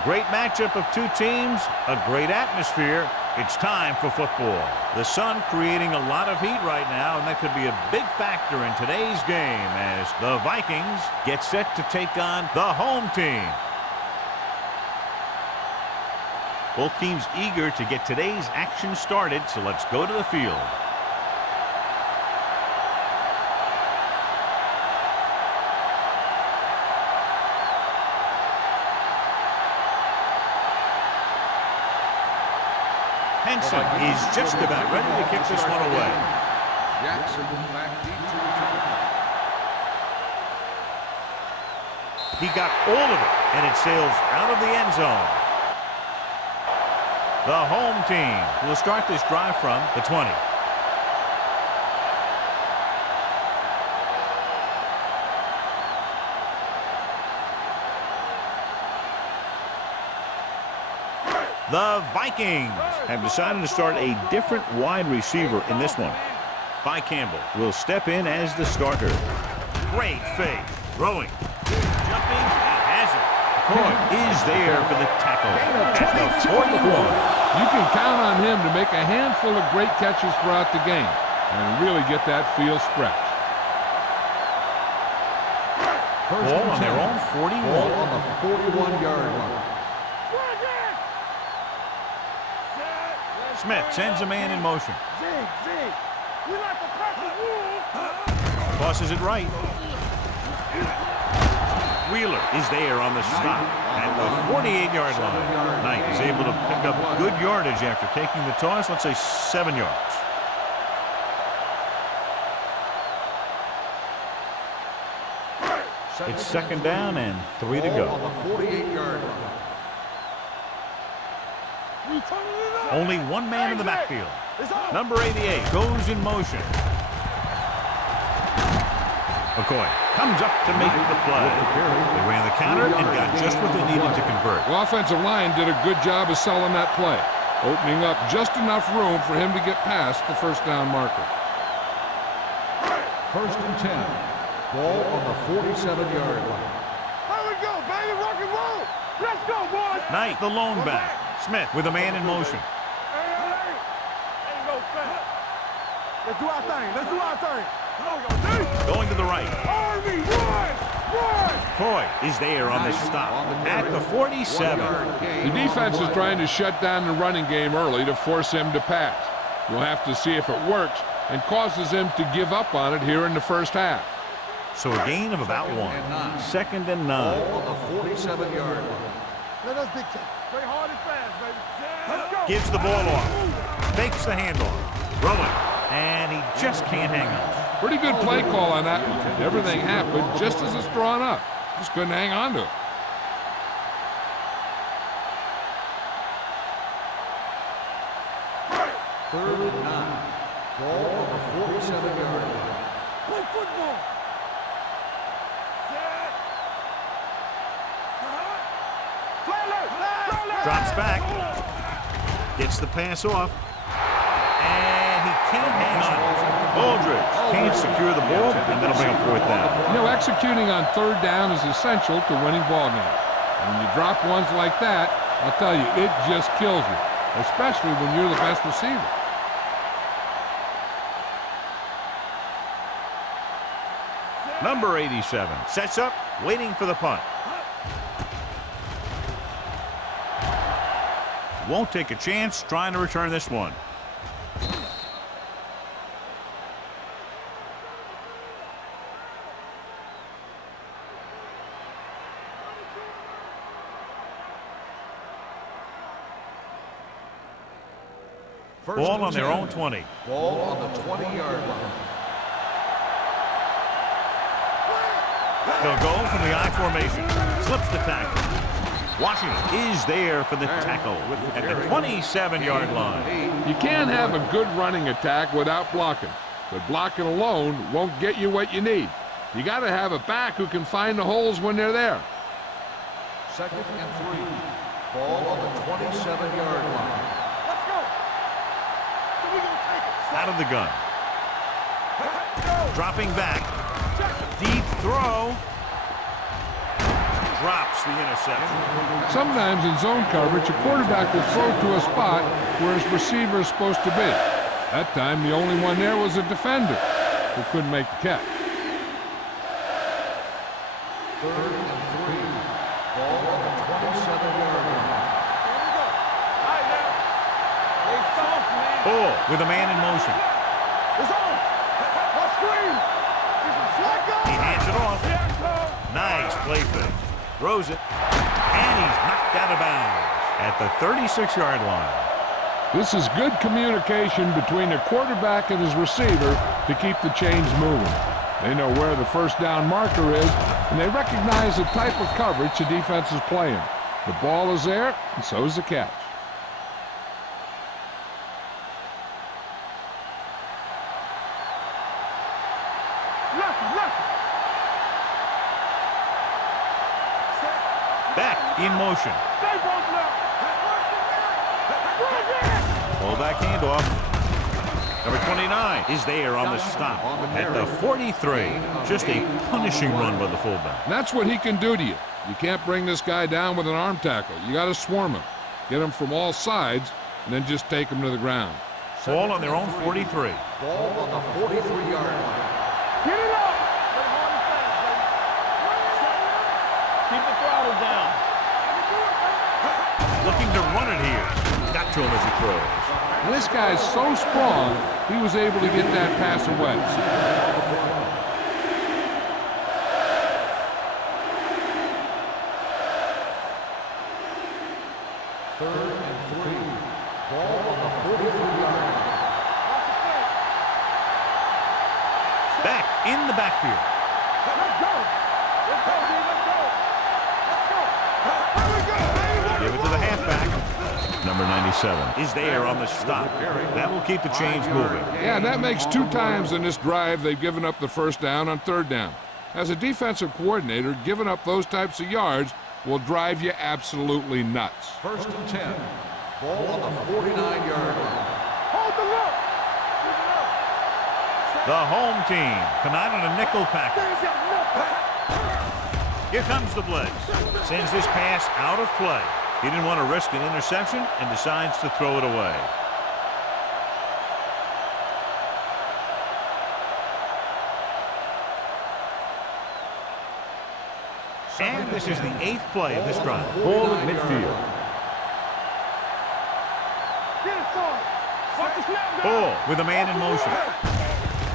A great matchup of two teams, a great atmosphere. It's time for football. The sun creating a lot of heat right now, and that could be a big factor in today's game as the Vikings get set to take on the home team. Both teams eager to get today's action started, so let's go to the field. Henson is just about ready to kick this one away. Jackson back deep to return. He got all of it, and it sails out of the end zone. The home team will start this drive from the 20. The Vikings have decided to start a different wide receiver in this one. Vi Campbell will step in as the starter. Great fake. Throwing. Jumping. He has it. McCoy is there for the tackle at the 41. You can count on him to make a handful of great catches throughout the game and really get that field stretch. Ball on their own 41. Ball on the 41-yard line. Smith sends a man in motion. Tosses it right. Wheeler is there on the stop at the 48-yard line. Knight is able to pick up good yardage after taking the toss, let's say 7 yards. It's second down and 3 to go. On the 48-yard line. Only one man in the backfield. Number 88 goes in motion. McCoy comes up to make the play. They ran the counter and got just what they needed to convert. The offensive line did a good job of selling that play, opening up just enough room for him to get past the first down marker. First and 10. Ball on the 47-yard line. Here we go, baby. Rock and roll. Let's go, boys. Knight, the lone back. Smith with a man in motion. Let's do our thing. Let's do our thing. Going to the right. Army, run! Coy is there on the stop at the 47. The defense is trying to shut down the running game early to force him to pass. We'll have to see if it works and causes him to give up on it here in the first half. So a gain of about 1. Second and 9. On the 47-yard line. Let us dictate. Play hard and fast, baby. Let's go. Gives the ball off. Fakes the handoff. Throwing. And he just can't hang on. Pretty good play call on that one. Everything happened just as it's drawn up. Just couldn't hang on to it. Third and 9. Ball on the 47-yard line. Play football. Drops back. Gets the pass off. And he can't hang on. Aldridge can't secure the ball, and that'll bring him fourth down. You know, executing on third down is essential to winning ball games. And when you drop ones like that, I'll tell you, it just kills you, especially when you're the best receiver. Number 87 sets up, waiting for the punt. Won't take a chance trying to return this one. Ball on their own 20. Ball on the 20-yard line. They'll go from the I formation. Slips the tackle. Washington is there for the tackle at the 27-yard line. You can't have a good running attack without blocking, but blocking alone won't get you what you need. You got to have a back who can find the holes when they're there. Second and 3. Ball on the 27-yard line. Let's go. So we're gonna take it. Out of the gun. Dropping back. Deep throw. drops the interception. Sometimes in zone coverage, a quarterback will throw to a spot where his receiver is supposed to be. That time, the only one there was a defender who couldn't make the catch. 3rd and 3. Ball on the 27-yard line. Bull with a man in motion. It's on. My screen. He hands it off. Nice play fake. Throws it. And he's knocked out of bounds at the 36-yard line. This is good communication between the quarterback and his receiver to keep the chains moving. They know where the first down marker is, and they recognize the type of coverage the defense is playing. The ball is there, and so is the catch. Back in motion. Fullback handoff. Number 29 is there on the stop at the 43. Just a punishing run by the fullback. And that's what he can do to you. You can't bring this guy down with an arm tackle. You got to swarm him. Get him from all sides, and then just take him to the ground. Ball on their own 43. Ball on the 43-yard line. Get it up. Keep the throttle down. Looking to run it here. Got to him as he throws. And this guy's so strong, he was able to get that pass away. 3rd and 3. Ball on the 43-yard line. Back in the backfield. Let's go. Let's go, dude. Let's go. Let's go. Here we go, baby. Give it to the halfback. Number 97 is there on the stop. That will keep the chains moving. Yeah, and that makes 2 times in this drive they've given up the first down on 3rd down. As a defensive coordinator, giving up those types of yards will drive you absolutely nuts. 1st and 10. Ball on the 49-yard line. Hold the look. The home team come out on a nickel package. Here comes the blitz. Sends this pass out of play. He didn't want to risk an interception and decides to throw it away. And this is the 8th play of this drive. Ball at midfield. Get it, son. Watch the snap. Bull with a man in motion.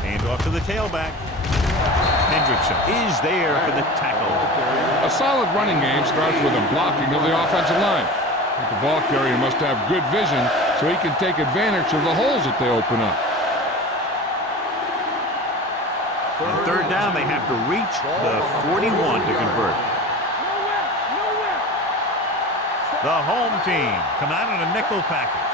Hand off to the tailback. Hendrickson is there for the tackle. A solid running game starts with a blocking of the offensive line. But the ball carrier must have good vision so he can take advantage of the holes that they open up. On 3rd down, they have to reach the 41 to convert. Nowhere. The home team come out in a nickel package.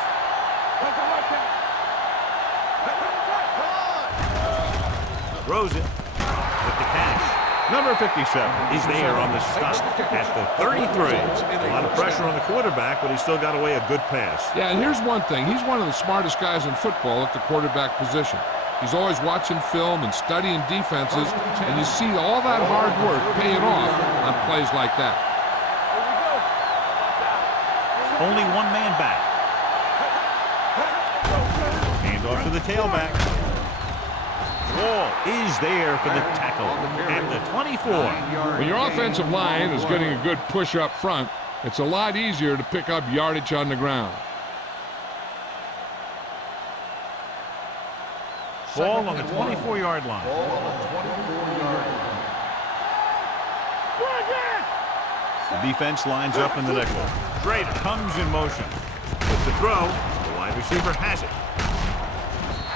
Throws it with the catch. Number 57 is there on the stop at the 33. A lot of pressure on the quarterback, but he still got away a good pass. Yeah, and here's one thing. He's one of the smartest guys in football at the quarterback position. He's always watching film and studying defenses, and you see all that hard work paying off on plays like that. Only one man back. Hand off to the tailback. Wall is there for the tackle at the 24. When your offensive line is getting a good push up front, it's a lot easier to pick up yardage on the ground. Ball on the 24-yard line. Ball on the 24-yard line. The defense lines up in the nickel. Schrader comes in motion. With the throw, the wide receiver has it.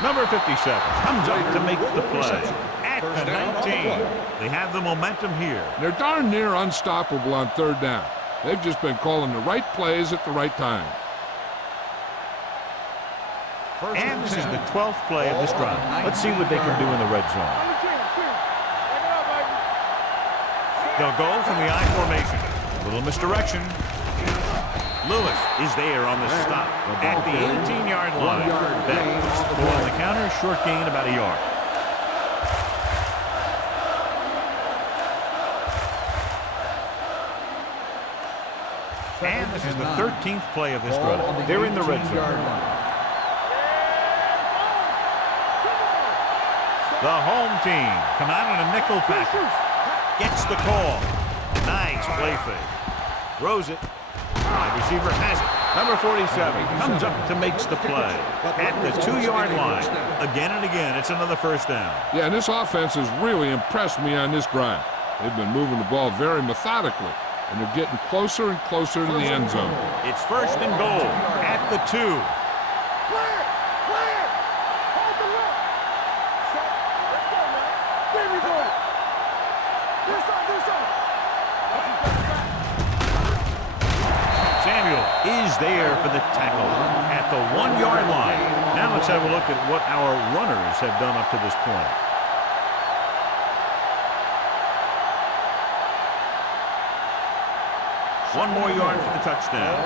Number 57 comes up to make the play at the 19. They have the momentum here. They're darn near unstoppable on 3rd down. They've just been calling the right plays at the right time. And this is the 12th play of this drive. Let's see what they can do in the red zone. They'll go from the I formation. A little misdirection. Lewis is there on the stop at the 18-yard line. That puts the ball on the counter, short gain about a yard. And this is the 13th play of this drive. They're in the red zone. The home team come out in a nickel package. Gets the call. Nice play fake. Throws it. Wide receiver has it. Number 47 comes up to makes the play at the 2-yard line. Again and again, it's another first down. Yeah, and this offense has really impressed me on this drive. They've been moving the ball very methodically, and they're getting closer and closer to the end zone. It's first and goal at the 2. Clear! Clear! Hold the look! Stop. Let's go, man. There we go. Do something. Samuel is there for the tackle at the 1-yard line. Now let's have a look at what our runners have done up to this point. One more yard for the touchdown.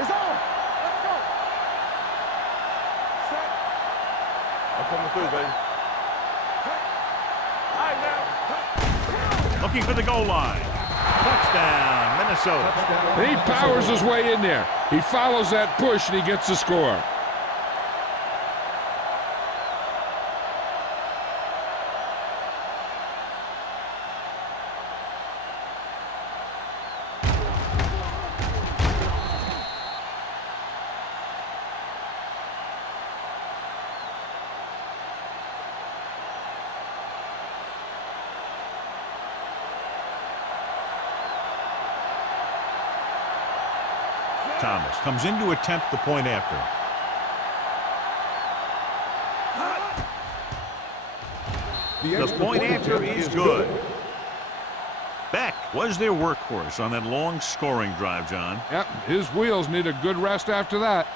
It's on. Let's go. Set. I'm coming through, baby. All right, now. Looking for the goal line. Touchdown, Minnesota. And he powers his way in there. He follows that push, and he gets the score. Thomas comes in to attempt the point after. The point after is good. Beck was their workhorse on that long scoring drive, John. Yep, his wheels need a good rest after that.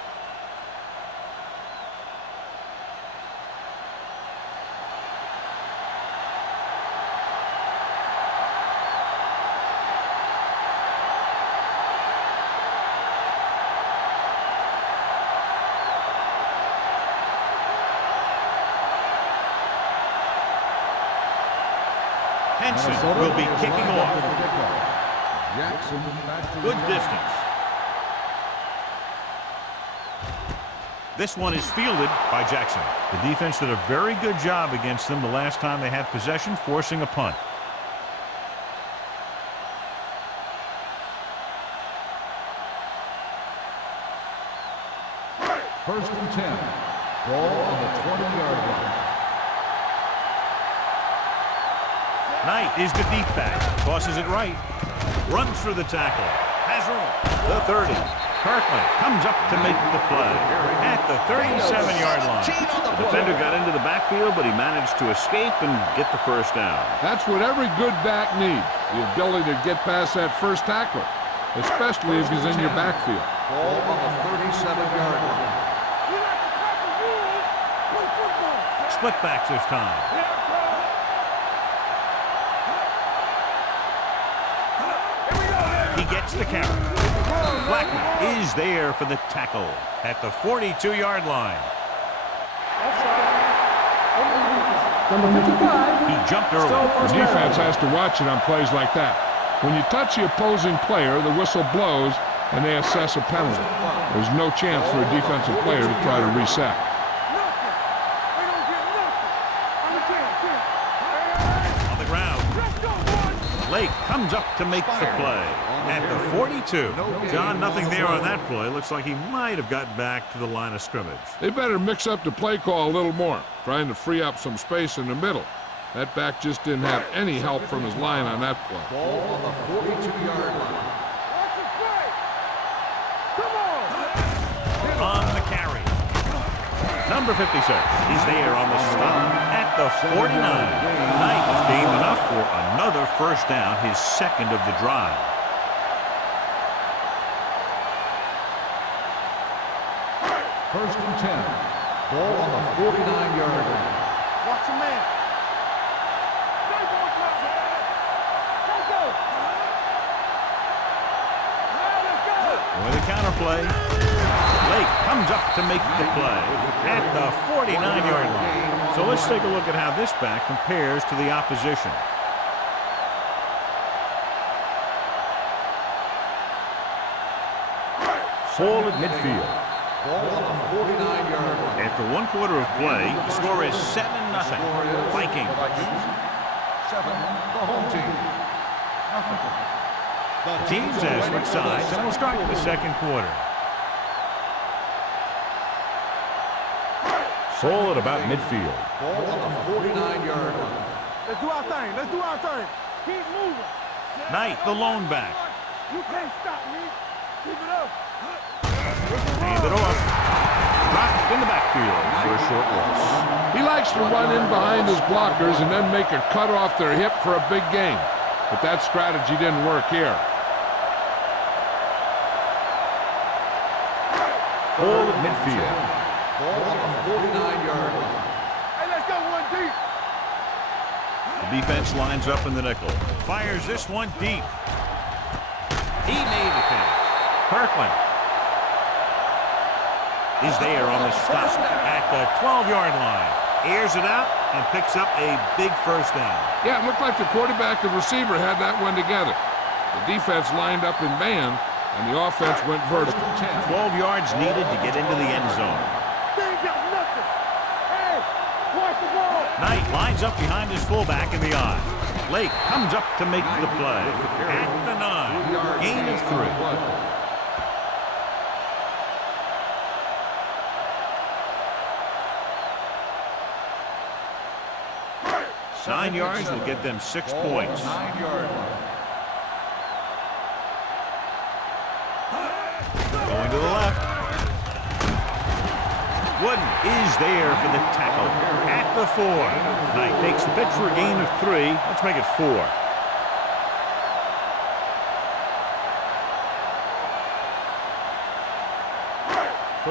Henson will be kicking off. Good distance. This one is fielded by Jackson. The defense did a very good job against them the last time they had possession, forcing a punt. First and 10. Ball on the 20-yard line. Knight is the deep back. Tosses it right. Runs through the tackle. Has room. The 30. Kirkland comes up to make the play at the 37-yard line. The defender got into the backfield, but he managed to escape and get the first down. That's what every good back needs, the ability to get past that first tackler, especially if he's in your backfield. Ball on the 37-yard line. We like to tackle rules. Play football. Split backs this time. He gets the carry. Blackman is there for the tackle at the 42-yard line. Number 55. He jumped early. The defense has to watch it on plays like that. When you touch the opposing player, the whistle blows, and they assess a penalty. There's no chance for a defensive player to try to reset. On the ground. Lake comes up to make the play at the 42. John, nothing there on that play. Looks like he might have got back to the line of scrimmage. They better mix up the play call a little more, trying to free up some space in the middle. That back just didn't have any help from his line on that play. Ball on the 42-yard line. On the carry. Number 56 is there on the stop at the 49. Knight was deemed enough for another first down, his second of the drive. First and 10. Ball on the 49-yard line. Watch your man. With a counterplay, Lake comes up to make the play at the 49-yard line. So let's take a look at how this back compares to the opposition. Ball at midfield. Ball on the 49-yard line. After 1 quarter of play, the score is 7-0. Vikings. 7, the home team. Teams have switched sides, and we'll start the second quarter. Ball at about midfield. Ball on the 49-yard line. Let's do our thing. Let's do our thing. Keep moving. Knight, the lone back. You can't stop me. Keep it up. Hand it off. Dropped in the backfield for a short loss. He likes to run in behind his blockers and then make a cut off their hip for a big gain. But that strategy didn't work here. Ball at midfield. Ball on the 49-yard line. Hey, let's go one deep. The defense lines up in the nickel. Fires this one deep. He made the catch. Kirkland is there on the stop at the 12-yard line. Airs it out and picks up a big first down. Yeah, it looked like the quarterback and receiver had that one together. The defense lined up in man, and the offense went vertical. 12 yards needed to get into the end zone. They ain't got nothing. Hey, watch the ball. Knight lines up behind his fullback in the eye. Lake comes up to make the play. At the 9, gain of 3. 9 yards will get them 6 points. 9-yard line. Going to the left. Wooden is there for the tackle. At the 4. Knight takes the pitch for a gain of 3. Let's make it 4.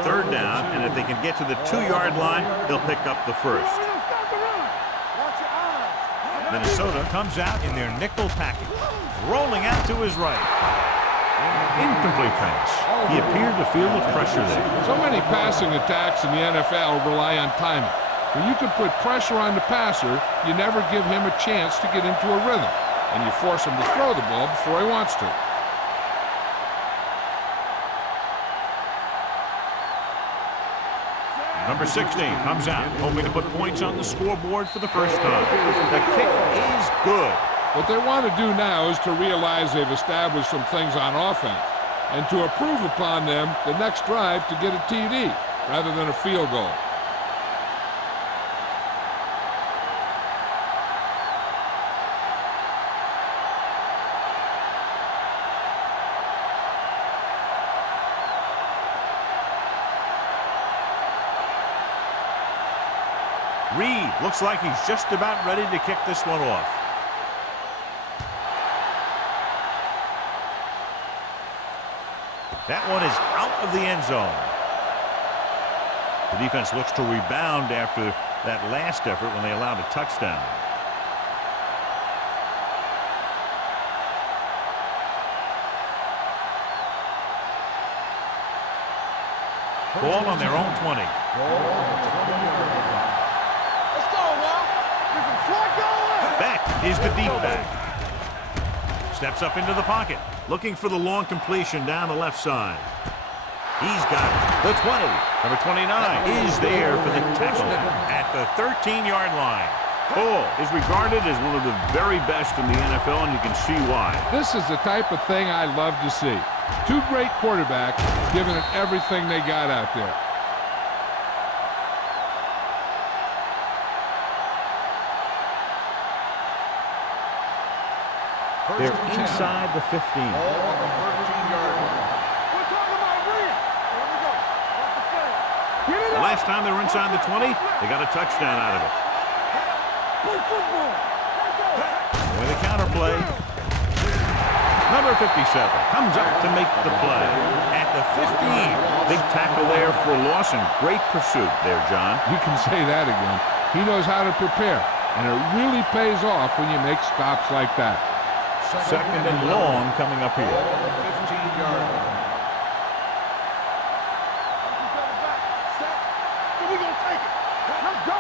Third down, and if they can get to the 2-yard line, they'll pick up the first. Stop the run. Watch your eyes. Minnesota comes out in their nickel package, rolling out to his right. Incomplete pass. He appeared to feel the pressure there. So many passing attacks in the NFL rely on timing. When you can put pressure on the passer, you never give him a chance to get into a rhythm, and you force him to throw the ball before he wants to. Number 16 comes out, hoping to put points on the scoreboard for the first time. The kick is good. What they want to do now is to realize they've established some things on offense and to improve upon them the next drive to get a TD rather than a field goal. Reed looks like he's just about ready to kick this one off. That one is out of the end zone. The defense looks to rebound after that last effort when they allowed a touchdown. Ball on their own 20. Let's go now. Give him short going. Beck is the deep back. Steps up into the pocket, looking for the long completion down the left side. He's got it. The 20. Number 29 is there for the tackle at the 13-yard line. Ball is regarded as one of the very best in the NFL, and you can see why. This is the type of thing I love to see. Two great quarterbacks giving it everything they got out there. They're inside the 15. Ball on the 13-yard line. We're talking about Reed. Here we go. Watch the play. Get it The up. last time they were inside the 20, they got a touchdown out of it. Play football. Let's go. With a counter play, number 57 comes up to make the play at the 15. Big tackle there for loss and great pursuit there, John. You can say that again. He knows how to prepare, and it really pays off when you make stops like that. Second and long coming up here. Ball on the 15-yard line. Set. So we gonna take it. Let's go.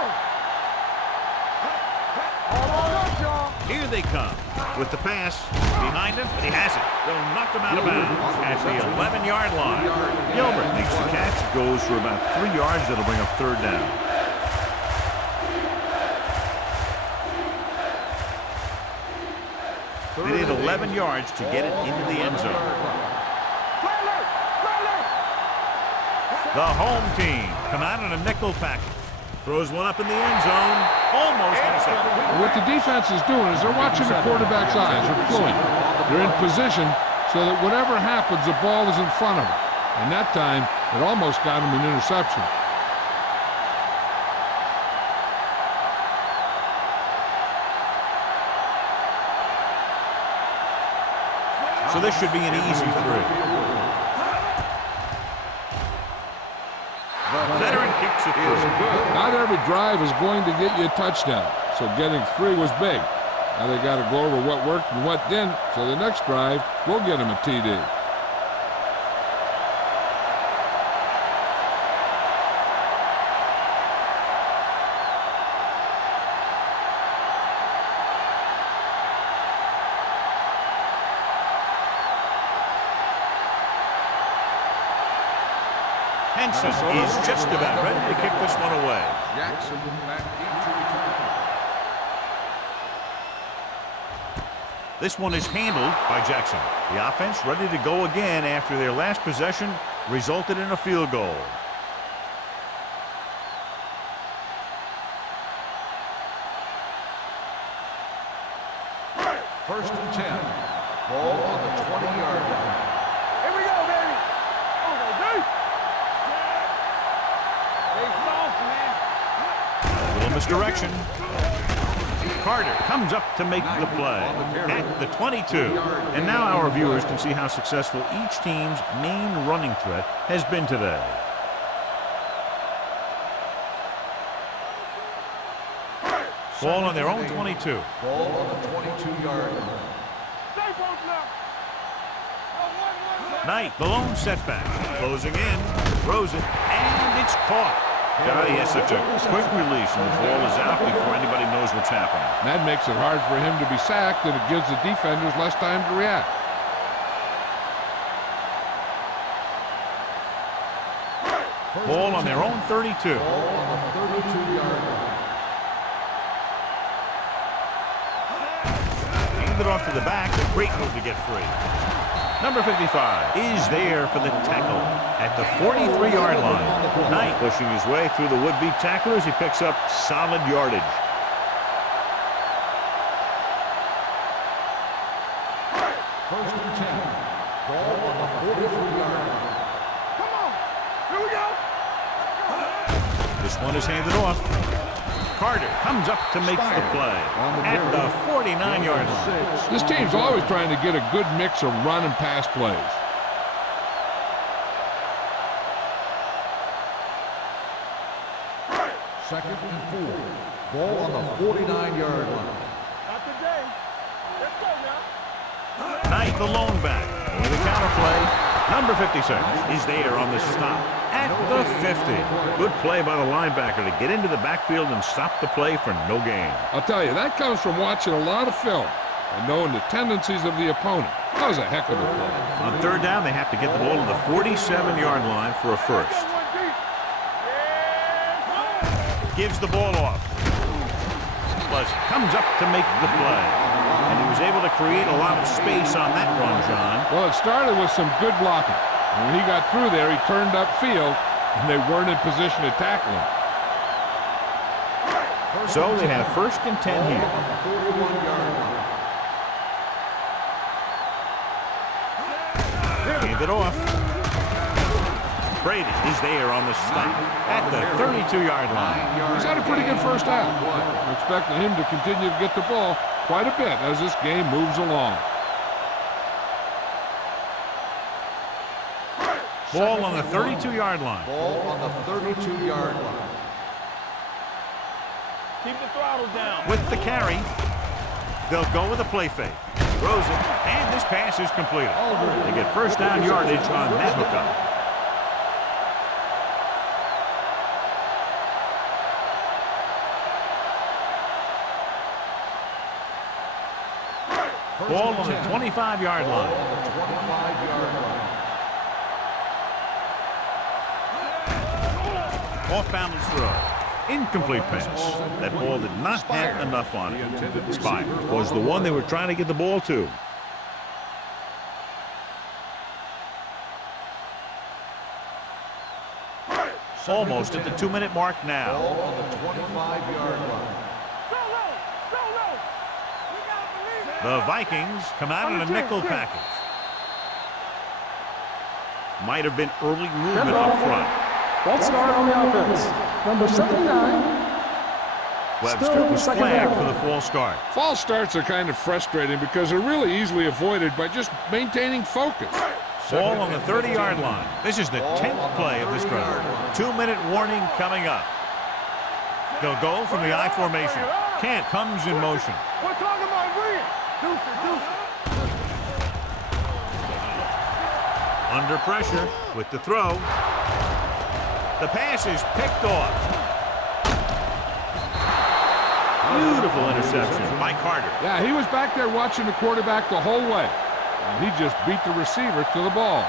Hold on up, y'all. Here they come with the pass behind him, but he has it. They'll knock him out of bounds at the 11-yard line. Gilbert makes the catch. Goes for about 3 yards. That'll bring up third down. They need 11 yards to get it into the end zone. The home team come out in a nickel package. Throws one up in the end zone. Almost intercepted. What the defense is doing is they're watching the quarterback's eyes. They're pulling. They're in position so that whatever happens, the ball is in front of them. And that time, it almost got him an interception. So this should be an easy three. Veteran kicks it through. Not every drive is going to get you a touchdown, so getting 3 was big. Now they got to go over what worked and what didn't, so the next drive will get them a TD. Henson is just about ready to kick this one away. Jackson back into return. This one is handled by Jackson. The offense ready to go again after their last possession resulted in a field goal. First and 10. Ball on the 20-yard line. Here we go, baby. Oh, no, dude. Hey, soft, man. A little misdirection. Carter comes up to make the play at the 22. And now our viewers can see how successful each team's main running threat has been today. Ball on their own 22. Ball on the 22-yard line. Stay close now. Knight, the lone setback. Closing in, throws it, and it's caught. God, he has such a quick release, and the ball is out before anybody knows what's happening. That makes it hard for him to be sacked, and it gives the defenders less time to react. Ball on their own 32. Ball on the 32-yard line. Hand it off to the back. A great move to get free. Number 55 is there for the tackle at the 43-yard line. Knight pushing his way through the would-be tacklers. He picks up solid yardage. First and 10. Ball on the 43-yard line. Come on. Here we go. This one is handed off. Carter comes up to make the play at the 49-yard line. This team's always trying to get a good mix of run and pass plays. Second and 4. Ball on the 49-yard line. Not today. Let's go now. Knight, the lone back. With a counter play. Number 56 is there on the stop at the 50. Good play by the linebacker to get into the backfield and stop the play for no gain. I'll tell you, that comes from watching a lot of film and knowing the tendencies of the opponent. That was a heck of a play. On third down, they have to get the ball to the 47-yard line for a first. Gives the ball off. Pleasant comes up to make the play. And he was able to create a lot of space on that run, John. Well, it started with some good blocking. And when he got through there, he turned upfield, and they weren't in position to tackle him. So they have first and 10 here. 41-yard line. Hand it off. Brady is there on the stop at the 32-yard line. He's had a pretty good first half. I'm expecting him to continue to get the ball quite a bit as this game moves along. Ball on the 32-yard line. Ball on the 32-yard line. Keep the throttle down. With the carry, they'll go with a play fake. Throws it, and this pass is completed. They get first down yardage on that hookup. Ball on the 25-yard line. On the 25-yard line. Off balance throw. Incomplete pass. That ball did not have enough on it. Spire was the one they were trying to get the ball to. Almost at the 2-minute mark now. Ball on the 25-yard line. The Vikings come out in a nickel package. Might have been early movement up front. False start on the offense. Number 79. Webster was flagged for the false start. False starts are kind of frustrating because they're really easily avoided by just maintaining focus. Ball on the 30-yard line. This is the 10th play of this drive. 2-minute warning coming up. They'll go from the I formation. Kent comes in motion. We're talking about Reed. Deuces. Under pressure with the throw. The pass is picked off. Beautiful interception by Carter. Yeah, he was back there watching the quarterback the whole way. And he just beat the receiver to the ball.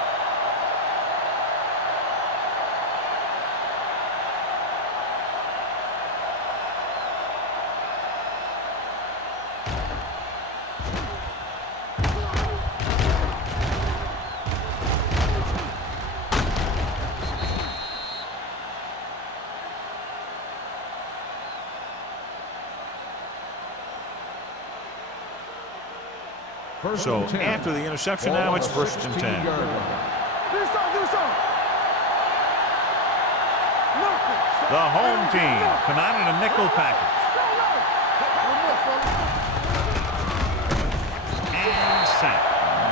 So after the interception now, it's 1st and 10. Do something. The home team come out in a nickel package. And sack.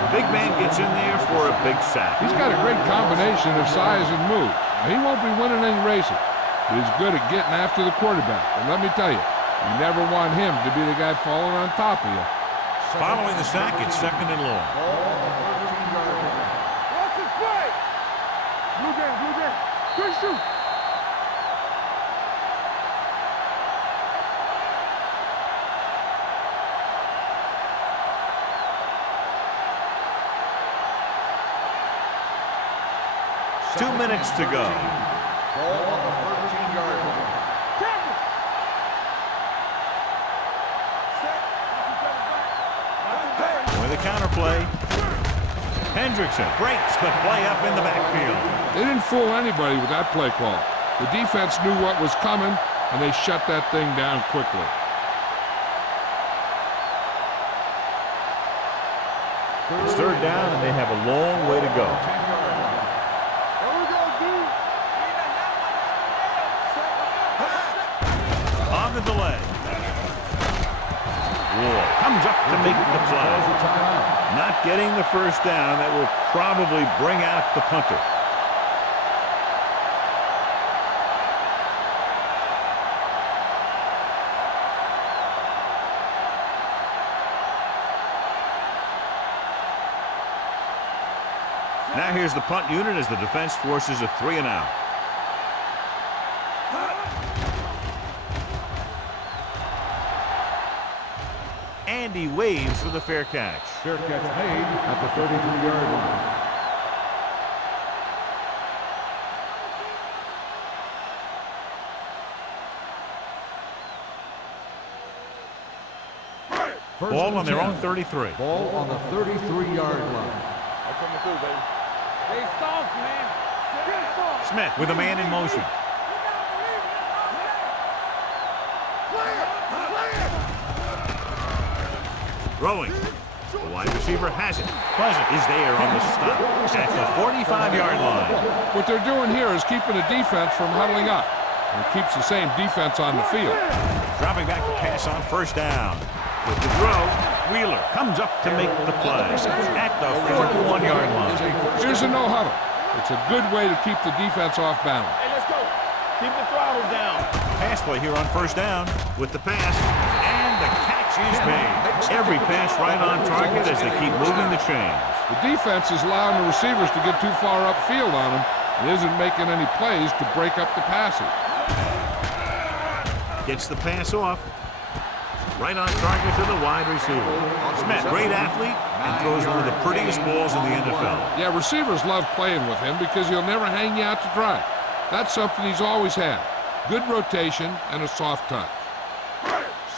The big man gets in there for a big sack. He's got a great combination of size and move. Now, he won't be winning any races, but he's good at getting after the quarterback. And let me tell you, you never want him to be the guy falling on top of you. Following the sack, it's 2nd and long. What's his play? Blue game. Good shoot. Two minutes to go. Ball on the 13-yard line. With a counter play. Hendrickson breaks the play up in the backfield. They didn't fool anybody with that play call. The defense knew what was coming, and they shut that thing down quickly. It's 3rd down, and they have a long way to go. There we go, dude. On the delay. Ward comes up to make the play. Not getting the 1st down. That will probably bring out the punter. Now here's the punt unit as the defense forces a 3 and out. Andy waves for the fair catch. Fair catch made at the 33-yard line. Ball on their own 33. Ball on the 33-yard line. I'm coming through, baby. Stay soft, man. Smith with a man in motion. Throwing. The wide receiver has it. Pleasant is there on the stop at the 45-yard line. What they're doing here is keeping the defense from huddling up. And it keeps the same defense on the field. Dropping back to pass on 1st down. With the throw, Wheeler comes up to make the play at the 41-yard line. Here's a no huddle. It's a good way to keep the defense off balance. Hey, let's go. Keep the throttle down. Pass play here on 1st down with the pass, and the catch is made. Every pass right on target as they keep moving the chains. The defense is allowing the receivers to get too far upfield on them and isn't making any plays to break up the passing. Gets the pass off. Right on target to the wide receiver. Smith, great athlete, and throws one of the prettiest balls in the NFL. Yeah, receivers love playing with him because he'll never hang you out to dry. That's something he's always had. Good rotation and a soft touch.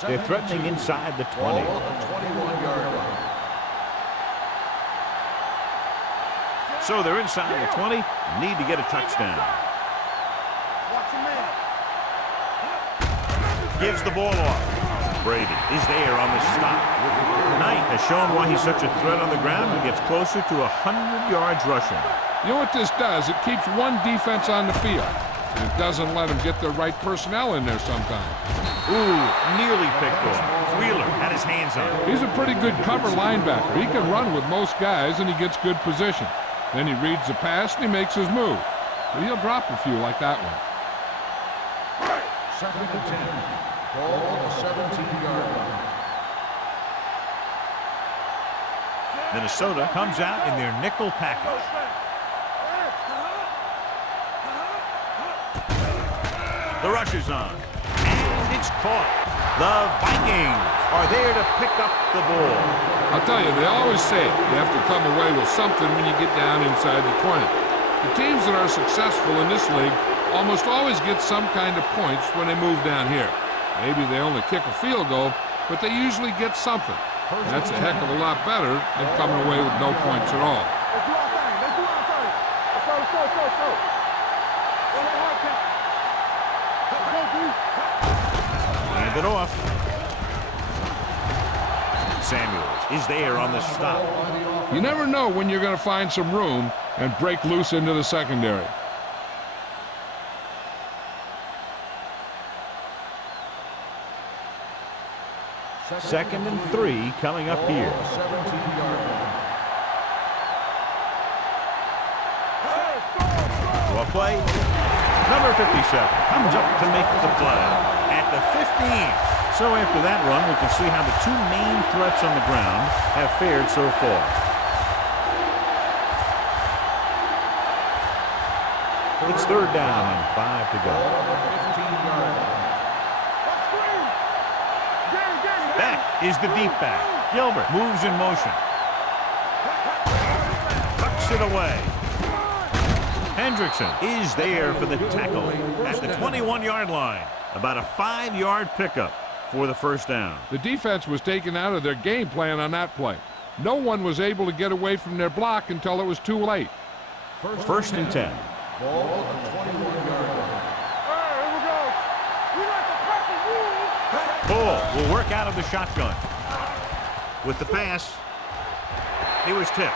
They're threatening inside the 20. Ball on the 21-yard line. So they're inside the 20, need to get a touchdown. Watch your man. Gives the ball off. Brady is there on the stop. Knight has shown why he's such a threat on the ground and gets closer to 100 yards rushing. You know what this does? It keeps one defense on the field, and it doesn't let them get the right personnel in there sometimes. Ooh, nearly picked off. Wheeler had his hands on it. He's a pretty good cover linebacker. He can run with most guys, and he gets good position. Then he reads the pass, and he makes his move. But he'll drop a few like that one. 2nd and 10. Ball on the 17-yard line. Minnesota comes out in their nickel package. The rush is on, and it's caught. The Vikings are there to pick up the ball. I'll tell you, they always say it. You have to come away with something when you get down inside the 20. The teams that are successful in this league almost always get some kind of points when they move down here. Maybe they only kick a field goal, but they usually get something. That's a heck of a lot better than coming away with no points at all. Let's do our thing. Let's do our thing. Let's go. Let's go hard count. Let's go, dude. Hand it off. Samuels is there on the stop. You never know when you're going to find some room and break loose into the secondary. Second and 3 coming up here. 17-yard line. Well play. Number 57 comes up to make the play at the 15. So after that run, we can see how the two main threats on the ground have fared so far. It's 3rd down and 5 to go. 15-yard line. Back is the deep back. Gilbert moves in motion. Tucks it away. Hendrickson is there for the tackle at the 21-yard line. About a 5-yard pickup for the first down. The defense was taken out of their game plan on that play. No one was able to get away from their block until it was too late. First and 10. Ball on the 21-yard line. Bull will work out of the shotgun. With the pass, he was tipped.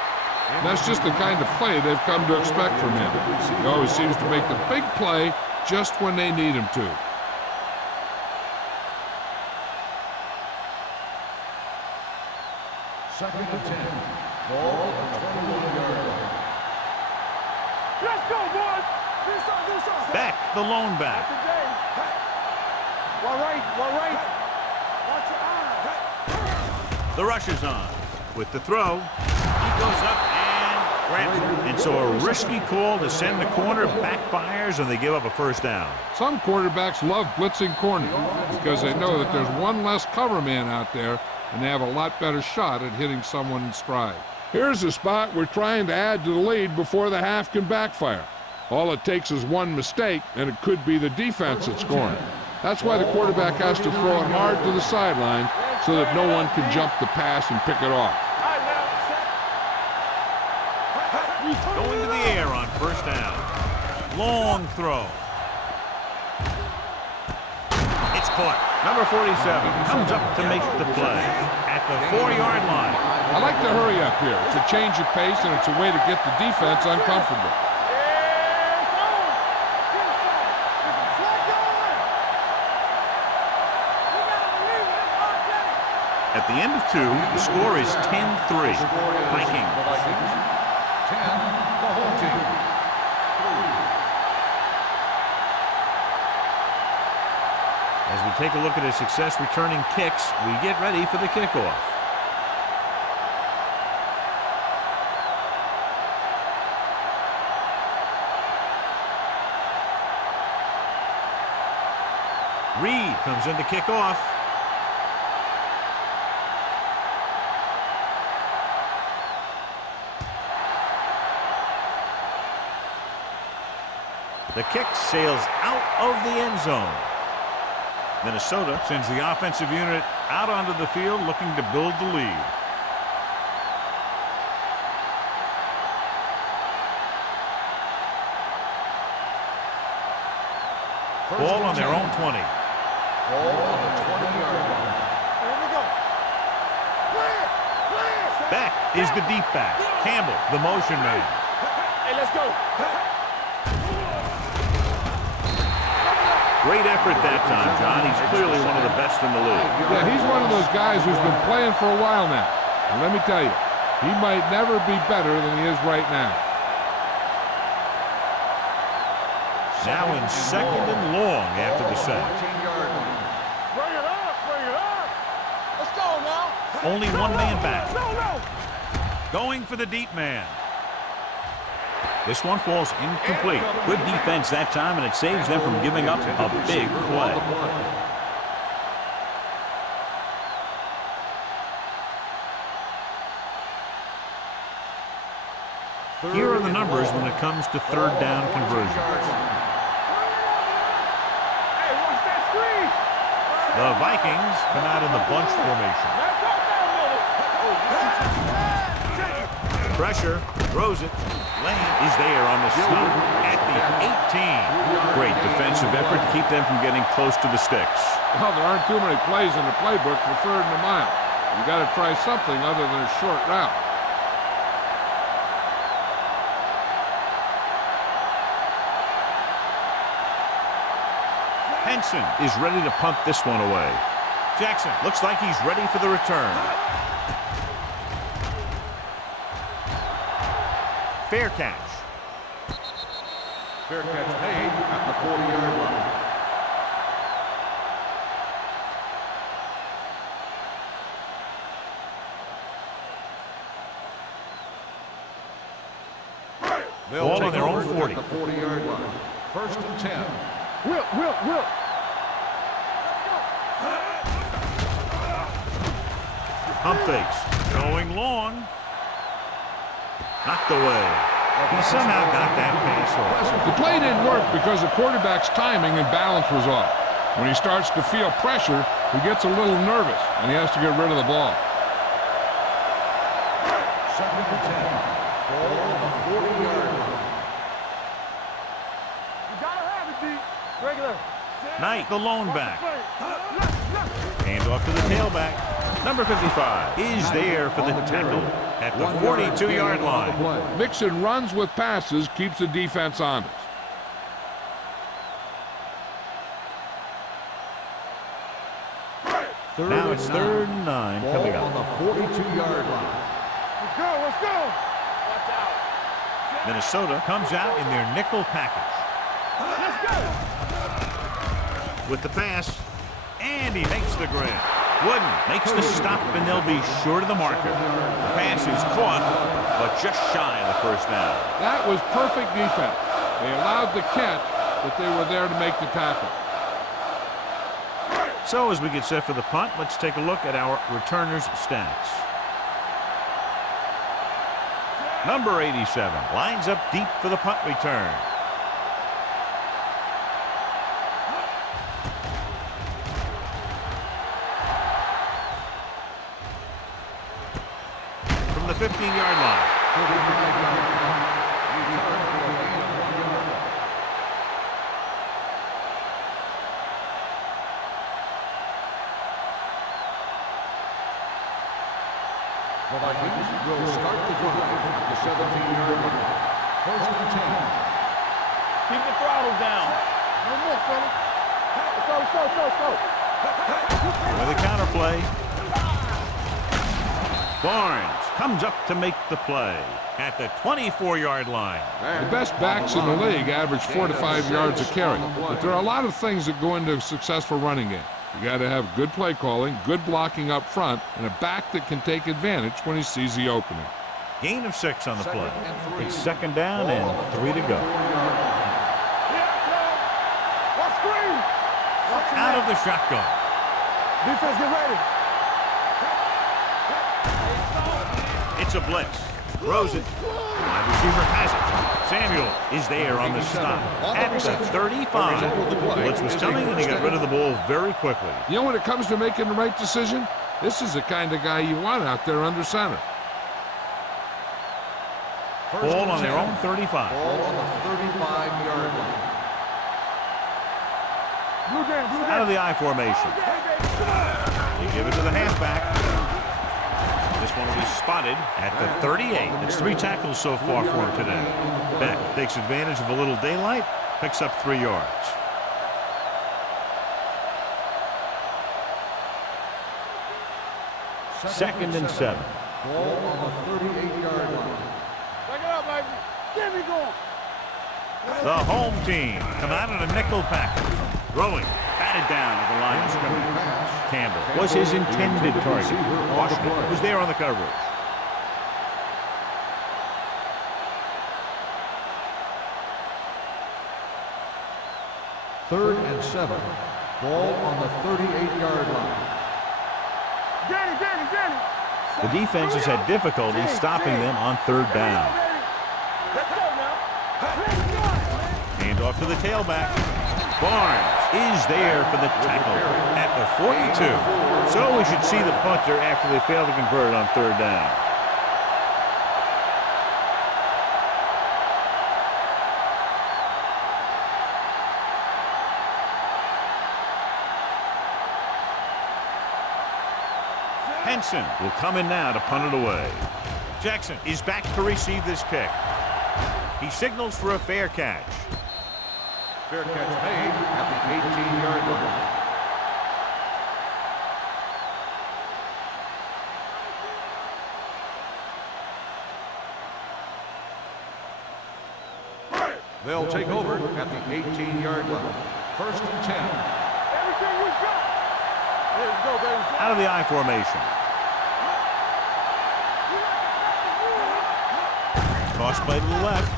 That's just the kind of play they've come to expect from him. He always seems to make the big play just when they need him to. Second and 10. Ball on the 21-yard line. Let's go, boys. This side. Beck, the lone back. Well right. Watch your eyes. The rush is on. With the throw, he goes up and grabs it. And so a risky call to send the corner backfires, and they give up a first down. Some quarterbacks love blitzing corners because they know that there's one less cover man out there, and they have a lot better shot at hitting someone in stride. Here's a spot we're trying to add to the lead before the half can backfire. All it takes is one mistake, and it could be the defense that's scoring. That's why the quarterback has to throw it hard to the sideline so that no one can jump the pass and pick it off. Going to the air on first down. Long throw. It's caught. Number 47 comes up to make the play at the 4-yard line. I like to hurry up here. It's a change of pace, and it's a way to get the defense uncomfortable. At the end of 2, the score is 10-3. Vikings. 10, the home team. As we take a look at his success returning kicks, we get ready for the kickoff. Reed comes in to kick off. The kick sails out of the end zone. Minnesota sends the offensive unit out onto the field looking to build the lead. Ball on their own 20. Ball on the 20-yard line. Here we go. Clear! Clear! Back is the deep back. Campbell, the motion man. Hey, let's go. Great effort that time, John. He's clearly one of the best in the league. Yeah, he's one of those guys who's been playing for a while now. And let me tell you, he might never be better than he is right now. Now in second and long after the sack. 14-yard line. Bring it up, bring it up. Let's go now. Only one man back. No. Going for the deep man. This one falls incomplete. Good defense that time, and it saves them from giving up a big play. Here are the numbers when it comes to third down conversions. Hey, watch that screen. The Vikings come out in the bunch formation. Pressure, throws it. Lane is there on the stop at the 18. Great defensive effort to keep them from getting close to the sticks. Well, there aren't too many plays in the playbook for third and a mile. You got to try something other than a short route. Henson is ready to punt this one away. Jackson looks like he's ready for the return. Fair catch. Fair catch made at the 40-yard line. Ball on their own 40. At the 40-yard line. First and 10. Whip. Pump fakes. Going long. Knocked away. He somehow got that pass off. The play didn't work because the quarterback's timing and balance was off. When he starts to feel pressure, he gets a little nervous, and he has to get rid of the ball. Second and 10. Ball on the 40-yard line. You gotta have it, D. Regular. Knight, the lone back. Hand off to the tailback. Number 55 is there for the tackle at the 42-yard line. Mixing runs with passes keeps the defense honest. Now it's third and 9 coming Ball on up. the 42-yard line. Let's go. Watch out. Minnesota comes out in their nickel package. Let's go. With the pass, and he makes the grab. Wooden makes the stop, and they'll be short of the marker. The pass is caught, but just shy of the first down. That was perfect defense. They allowed the catch, but they were there to make the tackle. So as we get set for the punt, let's take a look at our returners' stats. Number 87 lines up deep for the punt return. From the 15-yard line. The Vikings will start the drive at the 17-yard line. First and 10. Keep the throttle down. No more, fella. Let's go. With a counterplay. Barnes comes up to make the play at the 24-yard line. The best backs in the league average 4 to 5 yards a carry. But there are a lot of things that go into a successful running game. You got to have good play calling, good blocking up front, and a back that can take advantage when he sees the opening. Gain of 6 on the play. It's second down and 3 to go. Out of the shotgun. Defense, get ready. It's a blitz. Throws it. The wide receiver has it. Samuel is there on the stop at the 35. Blitz was coming, and he got rid of the ball very quickly. You know, when it comes to making the right decision, this is the kind of guy you want out there under center. Ball on their own 35. Ball on the 35-yard line. Out of the I formation. They give it to the halfback. This one will be spotted at the 38. It's 3 tackles so far for him today. Beck takes advantage of a little daylight, picks up 3 yards. Second and 7. Ball on the 38-yard line. Back it up, baby. Get me going. The home team come out in a nickel package. Throwing, batted down at the line of scrimmage. Campbell was his intended target. Washington was there on the coverage. Third and 7. Ball on the 38-yard line. Danny. The defense has had difficulty stopping them on 3rd down. Let's go now. Hand off to the tailback. Barnes is there for the tackle at the 42. So we should see the punter after they fail to convert on 3rd down. Henson will come in now to punt it away. Jackson is back to receive this kick. He signals for a fair catch. Fair catch made at the 18-yard line. They'll take over at the 18-yard line. 1st and 10. Everything we got. Let's go, baby. Out of the I formation. Toss play to the left.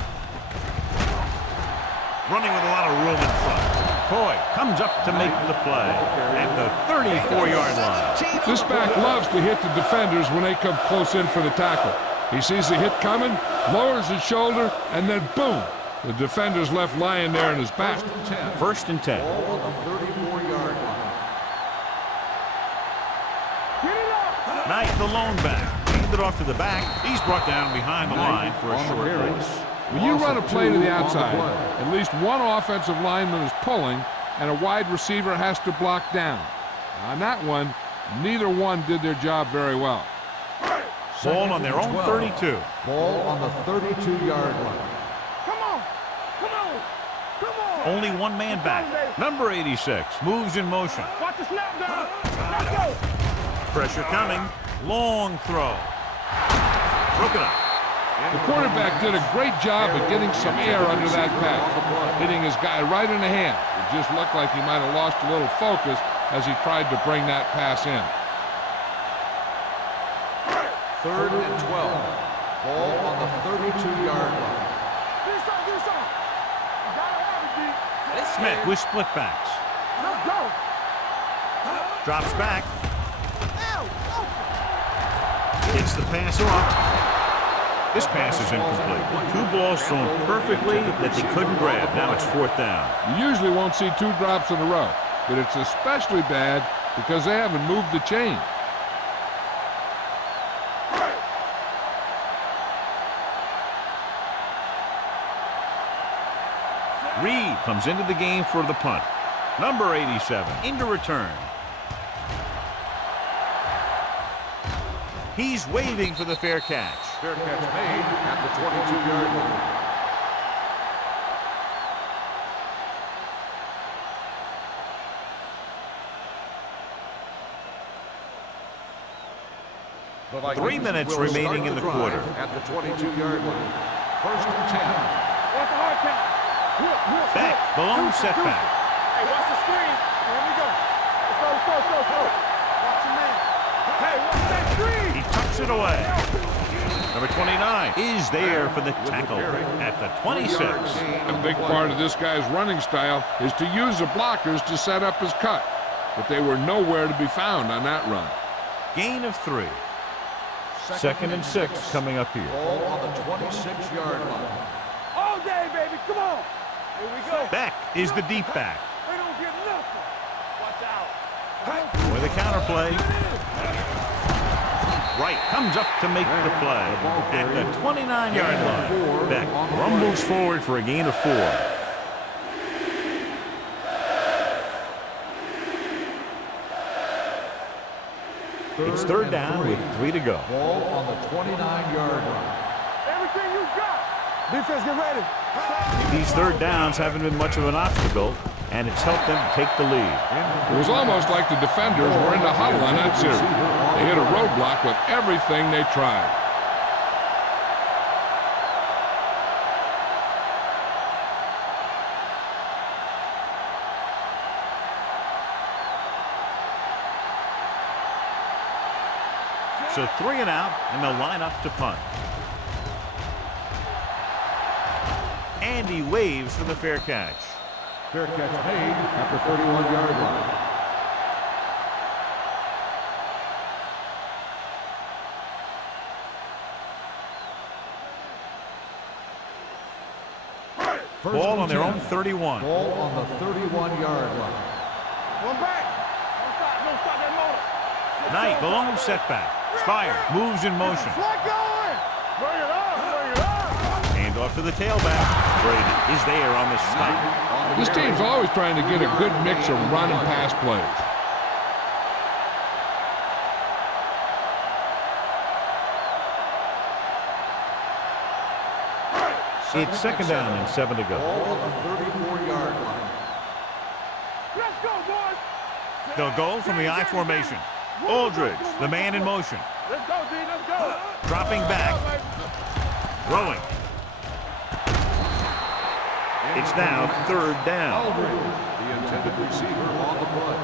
Running with a lot of room in front. Coy comes up to make the play at the 34-yard line. This back loves to hit the defenders when they come close in for the tackle. He sees the hit coming, lowers his shoulder, and then boom, the defender's left lying there in his back. 1st and 10. Ball on the 34-yard line. Knight, the lone back. Handed off to the back. He's brought down behind the line for a short race. When you run a play to the outside, at least one offensive lineman is pulling, and a wide receiver has to block down. On that one, neither one did their job very well. Ball on their own 32. Ball on the 32-yard line. Come on. Only one man back. Number 86 moves in motion. Watch the snap down. Let's go. Pressure coming. Long throw. Broken up. The quarterback did a great job of getting some air under that pass, hitting his guy right in the hand. It just looked like he might have lost a little focus as he tried to bring that pass in. 3rd and 12. Ball on the 32-yard line. Do something. You gotta have it, D. Smith with split backs. Let's go. Drops back. Gets the pass off. This pass is incomplete. 2 balls thrown perfectly that they couldn't grab. Now it's 4th down. You usually won't see 2 drops in a row, but it's especially bad because they haven't moved the chain. Reed comes into the game for the punt. Number 87 into return. He's waving for the fair catch. Fair catch made at the 22-yard line. The Vikings 3 minutes will remaining start in the drive quarter. At the 22-yard line. 1st and 10. Watch the hard count. Whip. Beck, the lone setback. Hey, watch the screen. Here we go. Let's go. Watch your man. Hey, watch that screen. He tucks it away. Number 29 is there for the tackle at the 26. A big part of this guy's running style is to use the blockers to set up his cut, but they were nowhere to be found on that run. Gain of 3. Second and 6 coming up here. Ball on the 26-yard line. All day, baby. Come on. Here we go. Beck is the deep back. They don't get nothing. Watch out. With a counter play. Wright comes up to make the play at the 29-yard line. Beck rumbles forward for a gain of 4. It's third down with 3 to go. Ball on the 29-yard line. Everything you got. Defense, get ready. These third downs haven't been much of an obstacle, and it's helped them take the lead. It was almost like the defenders were in the huddle on that series. They hit a roadblock with everything they tried. So 3 and out, and they'll line up to punt. And he waves for the fair catch. Fair catch made at the 31-yard line. Ball on their own 31. Ball on the 31-yard line. One back. Don't stop that motor. Knight, the long setback. Spire moves in motion. Flag going. Bring it on. Bring it on. Hand off to the tailback. Brady is there on the stop. This team's always trying to get a good mix of run and pass plays. It's second down and 7 to go. Ball on the 34-yard line. Let's go, boys. They'll go from the I formation. Aldridge, the man in motion. Let's go, D. Let's go. Dropping back. Throwing. It's now third down. Aldridge, the intended receiver on the play.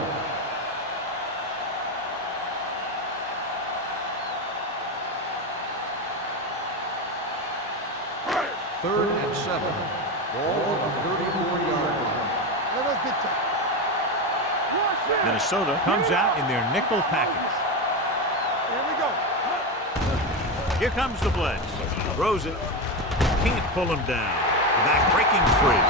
Third and 7. Ball on the 34-yard line. Let us get to. Minnesota comes out in their nickel package. Here we go. Here comes the blitz. Throws it. Can't pull him down. The back breaking free.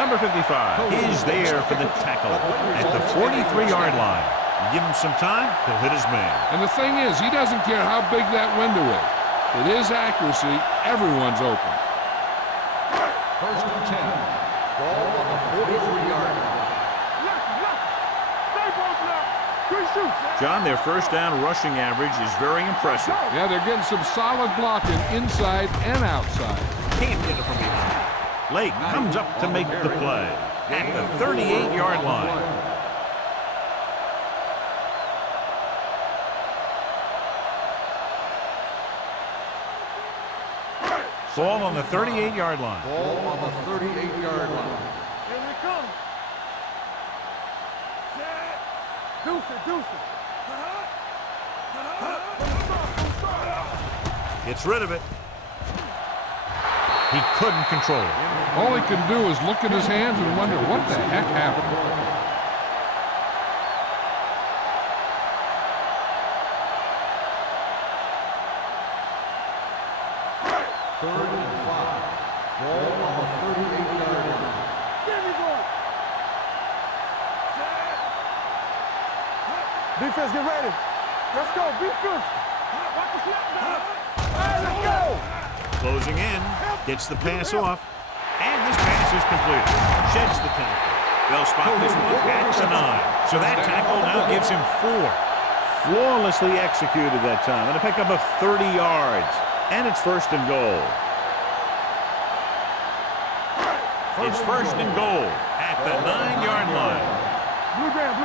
Number 55 is there for the tackle at the 43-yard line. You give him some time, he'll hit his man. And the thing is, he doesn't care how big that window is. With his accuracy, everyone's open. First and 10. Ball on the 43-yard line. John, their first down rushing average is very impressive. Yeah, they're getting some solid blocking inside and outside. Can't get it from behind. Lake comes up to make the play at the 38-yard line. Ball on the 38-yard line. Ball on the 38-yard line. Here we come. Deuce it. Gets rid of it. He couldn't control it. All he can do is look at his hands and wonder what the heck happened. Third and 5. Ball on the 38-yard line. There we go. Defense, get ready. Let's go. Be good. Watch the snap now. Hey, let's go. Closing in. Gets the pass off. And this pass is completed. Sheds the tackle. They'll spot this one at the 9. So that tackle now gives him 4. Flawlessly executed that time. And a pickup of 30 yards. And it's first and goal. It's first and goal at the 9-yard line. Blue down.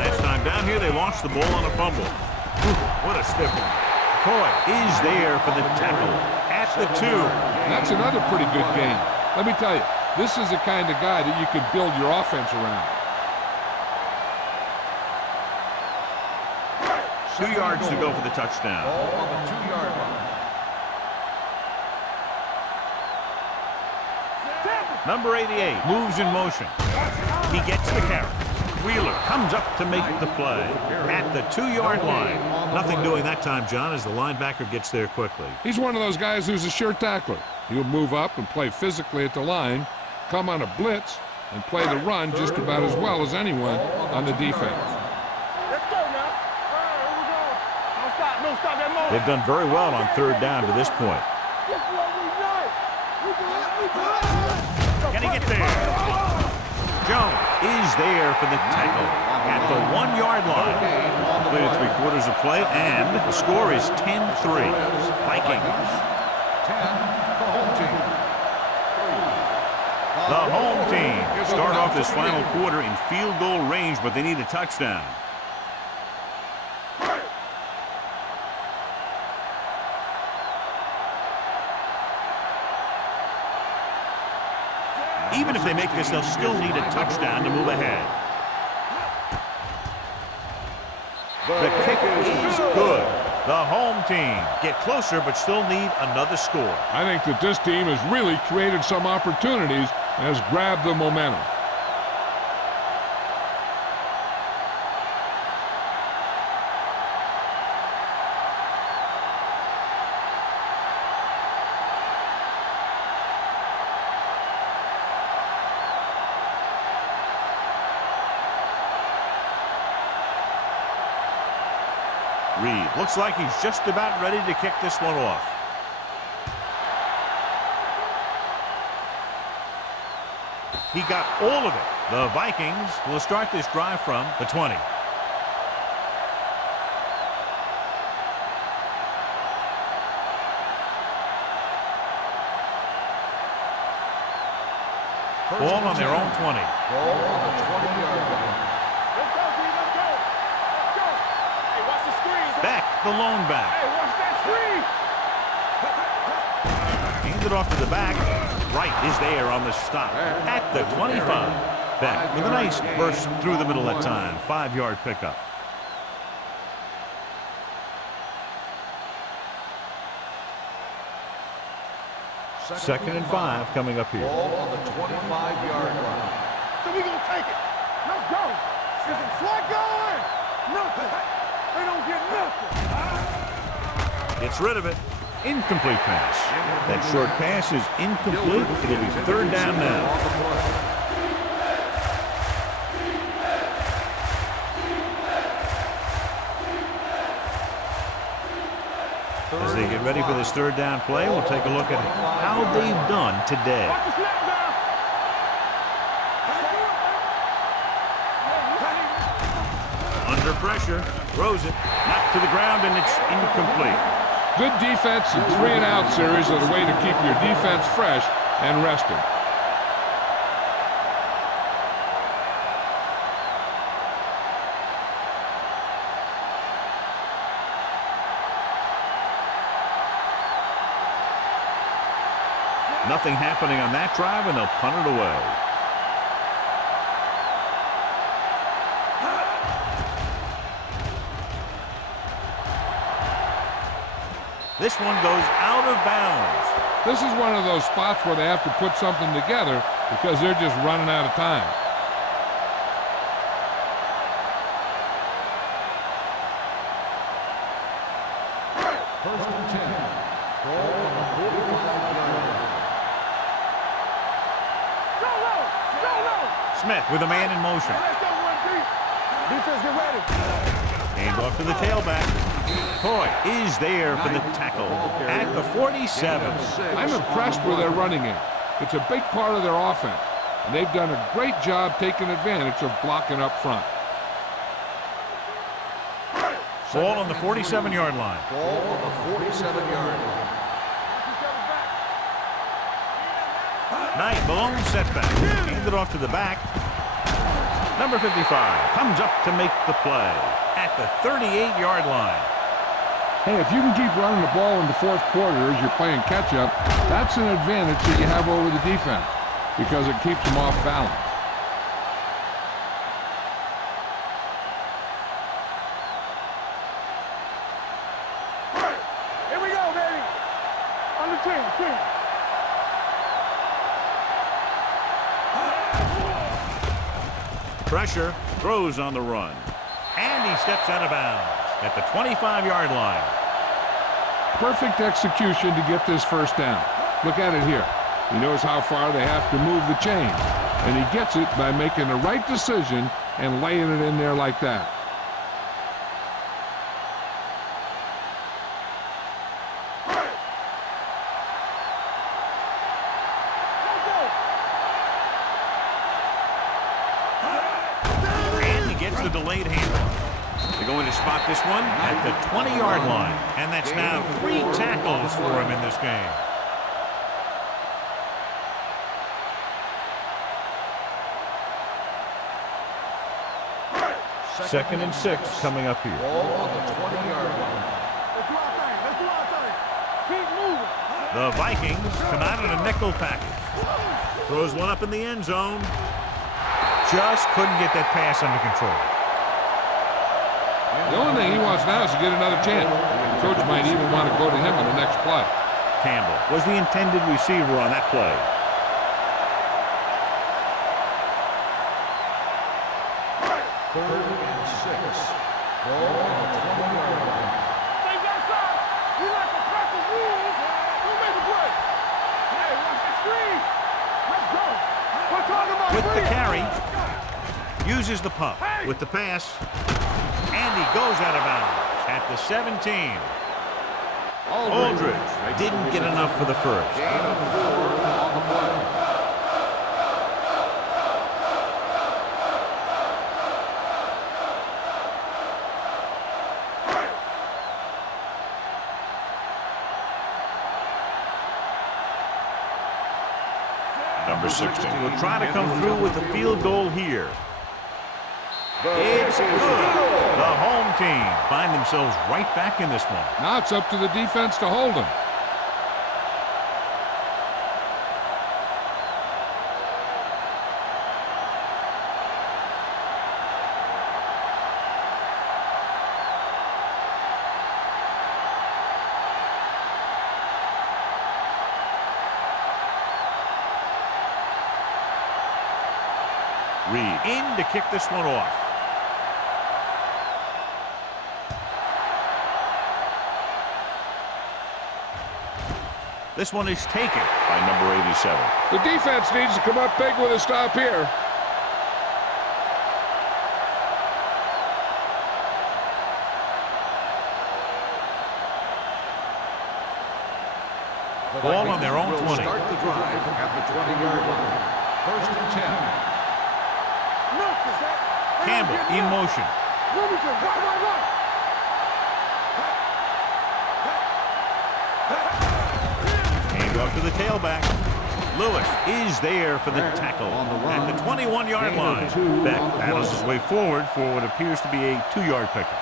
Last time down here, they launched the ball on a fumble. What a stiff one. Coy is there for the tackle at the 2. That's another pretty good game. Let me tell you, this is the kind of guy that you could build your offense around. 2 yards to go for the touchdown. Ball on the 2-yard line. Number 88 moves in motion. He gets the carry. Wheeler comes up to make the play at the 2-yard line. Nothing doing that time, John, as the linebacker gets there quickly. He's one of those guys who's a sure tackler. He'll move up and play physically at the line, come on a blitz, and play the run just about as well as anyone on the defense. Let's go now. Here we go. Don't stop. Don't stop that moment. They've done very well on 3rd down to this point. This is what we know. We good. Can he get there? Jones is there for the tackle at the 1-yard line. Completed 3/4 of play, and the score is 10-3. Vikings. 10, the home team. The home team start off this final quarter in field goal range, but they need a touchdown. Even if they make this, they'll still need a touchdown to move ahead. The kick is good. The home team get closer, but still need another score. I think that this team has really created some opportunities and has grabbed the momentum. Reed looks like he's just about ready to kick this one off. He got all of it. The Vikings will start this drive from the 20. Ball on their own 20. Ball on the 20-yard line. Let's go, D. Let's go. Let's go. Hey, watch the screen. Back, the lone back. Hey, watch that screen. Hands it off to the back. Wright is there on the stop at the 25. Beck with a nice burst through the middle that time. 5-yard pickup. Second and 5 coming up here. Ball on the 25-yard line. So we gonna take it. Let's go. Is it flat going? Nothing. They don't get nothing. Gets rid of it. Incomplete pass. That short pass is incomplete. It'll be 3rd down now. As they get ready for this 3rd down play, we'll take a look at how they've done today. Watch the snap down. Under pressure, throws it, knocked to the ground, and it's incomplete. Good defense and 3-and-out series are the way to keep your defense fresh and rested. Nothing happening on that drive, and they'll punt it away. This one goes out of bounds. This is one of those spots where they have to put something together because they're just running out of time. First and 10. Ball on the 45-yard line. Go low. Go low. Smith with a man in motion. Let's go, 1-3. Defense, get ready. Hand off to the tailback. Coy is there for the tackle at the 47. I'm impressed with their running game. It's a big part of their offense, and they've done a great job taking advantage of blocking up front. Ball on the 47-yard line. Ball on the 47-yard line. Knight, Malone setback. Hand it off to the back. Number 55 comes up to make the play at the 38-yard line. Hey, if you can keep running the ball in the 4th quarter as you're playing catch-up, that's an advantage that you have over the defense because it keeps them off balance. Here we go, baby. On the 10. Pressure, throws on the run. And he steps out of bounds at the 25-yard line. Perfect execution to get this first down. Look at it here. He knows how far they have to move the chains, and he gets it by making the right decision and laying it in there like that. And he gets the delayed handoff. They're going to spot this one at the 20-yard line, and that's now 3 tackles for him in this game. Second and 6 coming up here. Ball on the 20-yard line. Let's do our thing. Let's do our thing. Keep moving. The Vikings come out in a nickel package. Throws one up in the end zone. Just couldn't get that pass under control. The only thing he wants now is to get another chance. Coach might even want to go to him on the next play. Campbell was the intended receiver on that play. Third and 6. Ball on the 20-yard line. Stay outside. We like to crack the rules. Don't make a play. Hey, watch the screen. Let's go. We're talking about With the free. carry, uses the pump. With the pass, and he goes out of bounds at the 17. Aldridge didn't get enough for the first. Gain of 4 on the play. Number 16 will try to come through with the field goal here. It's good. The home team find themselves right back in this one. Now it's up to the defense to hold him. Reed in to kick this one off. This one is taken by number 87. The defense needs to come up big with a stop here. Ball on their own Will 20. start the drive at the 20-yard line. First and 10. Look, is that? Campbell in motion. Wilmington, right. Hand off to the tailback. Lewis is there for the tackle at the 21-yard line. Beck battles his way forward for what appears to be a 2-yard pickup.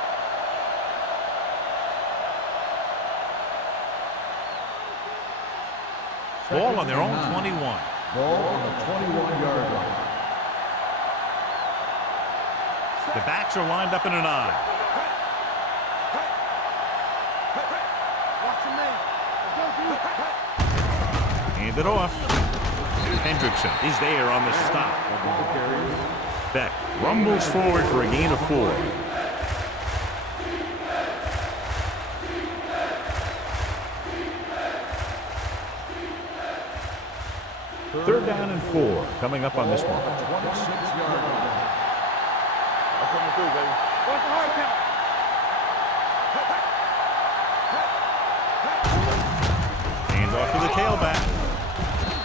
Ball on their own 21. Ball on the 21-yard line. The backs are lined up in an I. Watch your man. Hand it off. Hendrickson is there on the stop. Beck rumbles forward for a gain of 4. Third down and 4 coming up on this one. 26-yard line. Coming through, baby. Watch the hard count. Hand off to the tailback.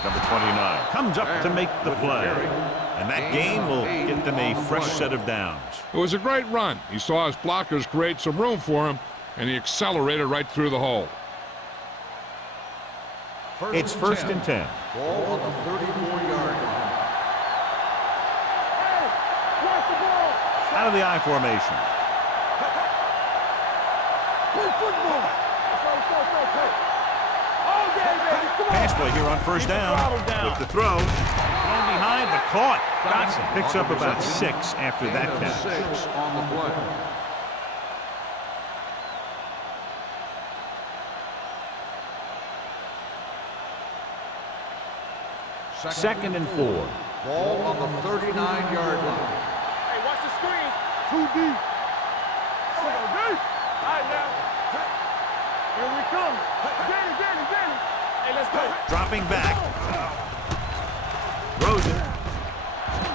Number 29 comes up to make the play. And that gain will get them a fresh set of downs. It was a great run. He saw his blockers create some room for him, and he accelerated right through the hole. It's first and 10. Ball on the 34-yard line. Hey, watch the ball. Out of the I formation. Play football. That's what it's supposed to. All day, baby. Come on. Pass play here on first down. With the throw. Thrown behind, but caught. Dotson picks up about 6 after that catch. 6 on the play. Second and 4. Ball on the 39-yard line. Too deep. So deep. All right, now. Here we come. Danny. Hey, let's go. Dropping back. Rosen.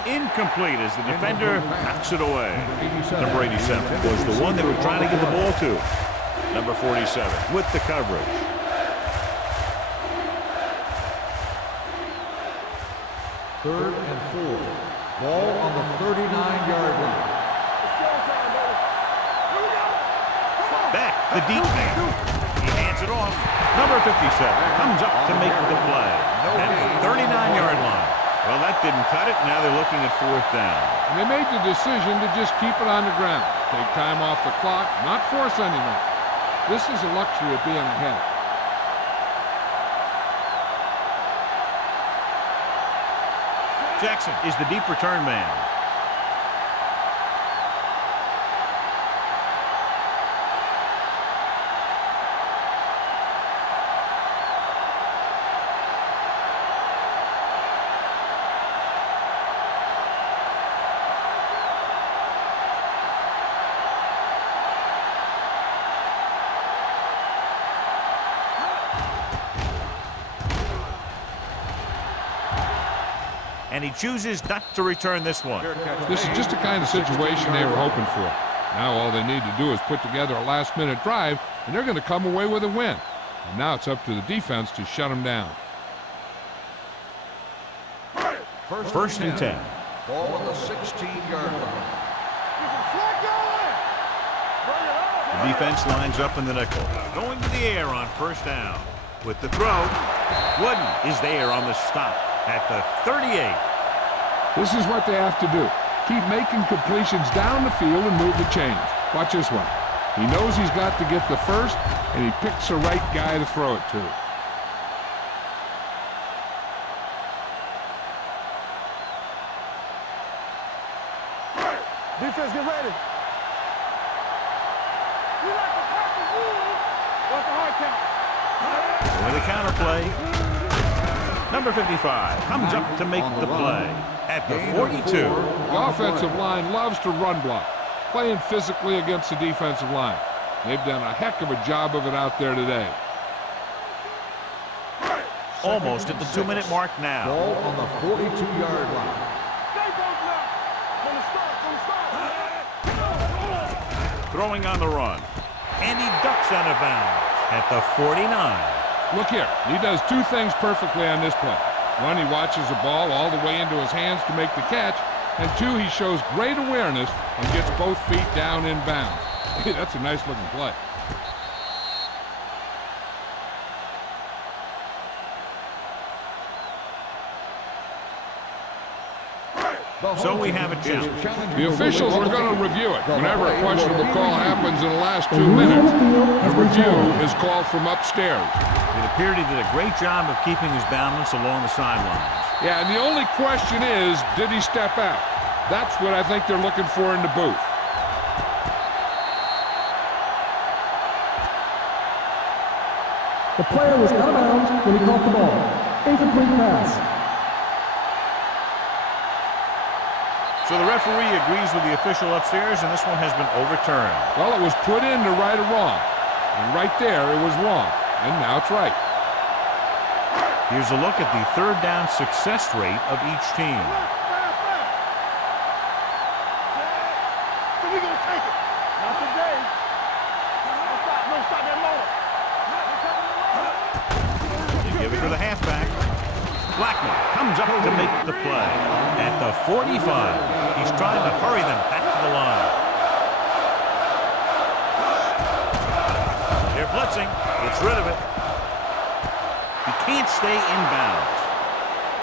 Incomplete as the defender knocks it away. Number 87 was the one they were trying to get the ball to. Number 47 with the coverage. Third and 4. Ball on the 39-yard line. Back, the deep man. He hands it off. Number 57 comes up to make the play. At the 39-yard line. Well, that didn't cut it. Now they're looking at 4th down. And they made the decision to just keep it on the ground. Take time off the clock, not force anything. This is a luxury of being ahead. Jackson is the deep return man. And he chooses not to return this one. This is just the kind of situation they were hoping for. Now all they need to do is put together a last-minute drive, and they're going to come away with a win. And now it's up to the defense to shut them down. First and 10. Ball on the 16-yard line. The defense lines up in the nickel. Going to the air on 1st down. With the throw, Wooden is there on the stop at the 38. This is what they have to do. Keep making completions down the field and move the chains. Watch this one. He knows he's got to get the first, and he picks the right guy to throw it to. Defense, get ready. You like to pack the wood. What's the hard count? With a counter play. Number 55 comes up to make the play at the 42. The offensive line loves to run block, playing physically against the defensive line. They've done a heck of a job of it out there today. Almost at the 2-minute mark now. Ball on the 42-yard line. Throwing on the run. And he ducks out of bounds at the 49. Look here, he does 2 things perfectly on this play. 1, he watches the ball all the way into his hands to make the catch, and 2, he shows great awareness and gets both feet down in bounds. Hey, that's a nice looking play. So we have a challenge. The officials are going to review it. Whenever a questionable call happens in the last 2 minutes, a review is called from upstairs. It appeared he did a great job of keeping his balance along the sidelines. Yeah, and the only question is, did he step out? That's what I think they're looking for in the booth. The player was out of bounds when he caught the ball. Incomplete pass. So the referee agrees with the official upstairs, and this one has been overturned. Well, it was put in to right or wrong. And right there, it was wrong. And now it's right. Here's a look at the 3rd down success rate of each team. So we're going to take it. Not today. No stop that motor. You give it to the halfback. Blackman comes up to make the play at the 45. He's trying to hurry them back to the line. They're blitzing. Gets rid of it. He can't stay in bounds.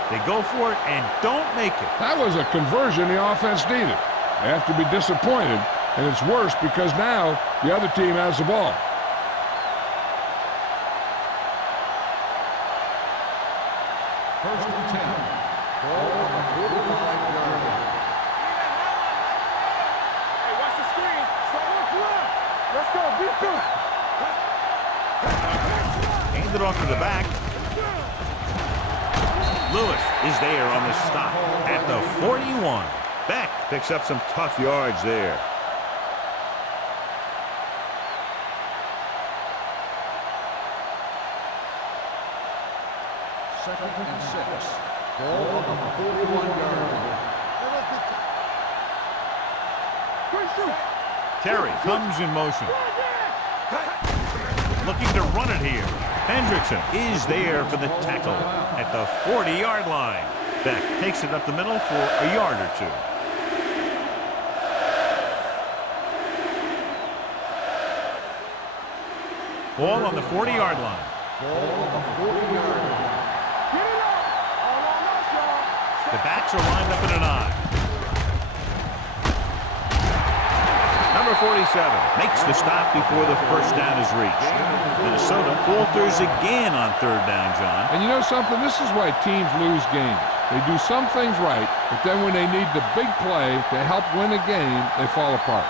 They go for it and don't make it. That was a conversion the offense needed. They have to be disappointed, and it's worse because now the other team has the ball. First and 10. Ball on the 45-yard line. Hey, watch the screen. Let's go. Beat them. Hand it off to the back. Lewis is there on the stop at the 41. Beck picks up some tough yards there. Second and 6. Ball on the 41-yard line. Terry comes in motion. Looking to run it here. Hendrickson is there for the tackle at the 40-yard line. Beck takes it up the middle for a yard or two. Ball on the 40-yard line. Ball on the 40-yard line. The backs are lined up in an I. Number 47 makes the stop before the first down is reached. Minnesota falters again on third down, John. And you know something? This is why teams lose games. They do some things right, but then when they need the big play to help win a game, they fall apart.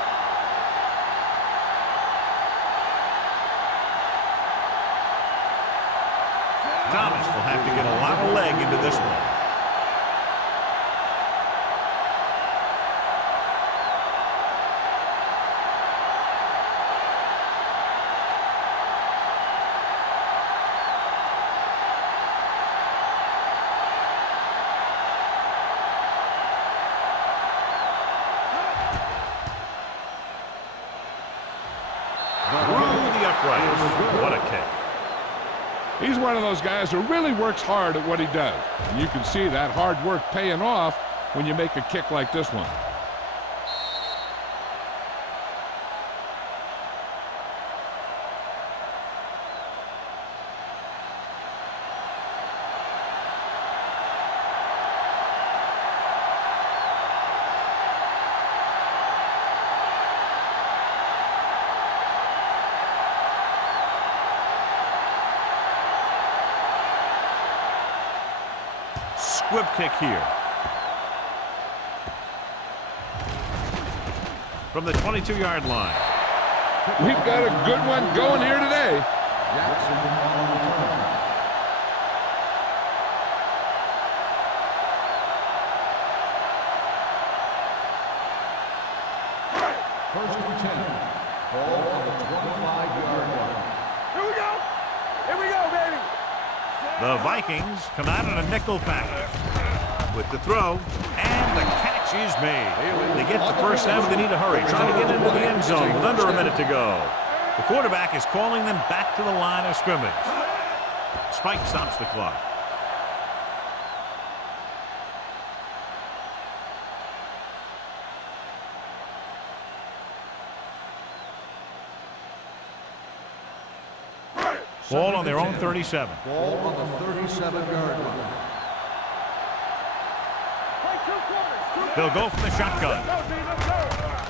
Thomas will have to get a lot of leg into this one. What a kick. He's one of those guys who really works hard at what he does. And you can see that hard work paying off when you make a kick like this one. Squib kick here. From the 22-yard line. We've got a good one going here today. Jackson on return. First and 10. Ball on the 25-yard line. Here we go. Here we go, baby. The Vikings come out in a nickel package. With the throw, and the catch is made. They get the first down, but they need to hurry. Trying to get into the end zone with under a minute to go. The quarterback is calling them back to the line of scrimmage. Spike stops the clock. Ball on their own 37. Ball on the 37-yard line. They'll go from the shotgun.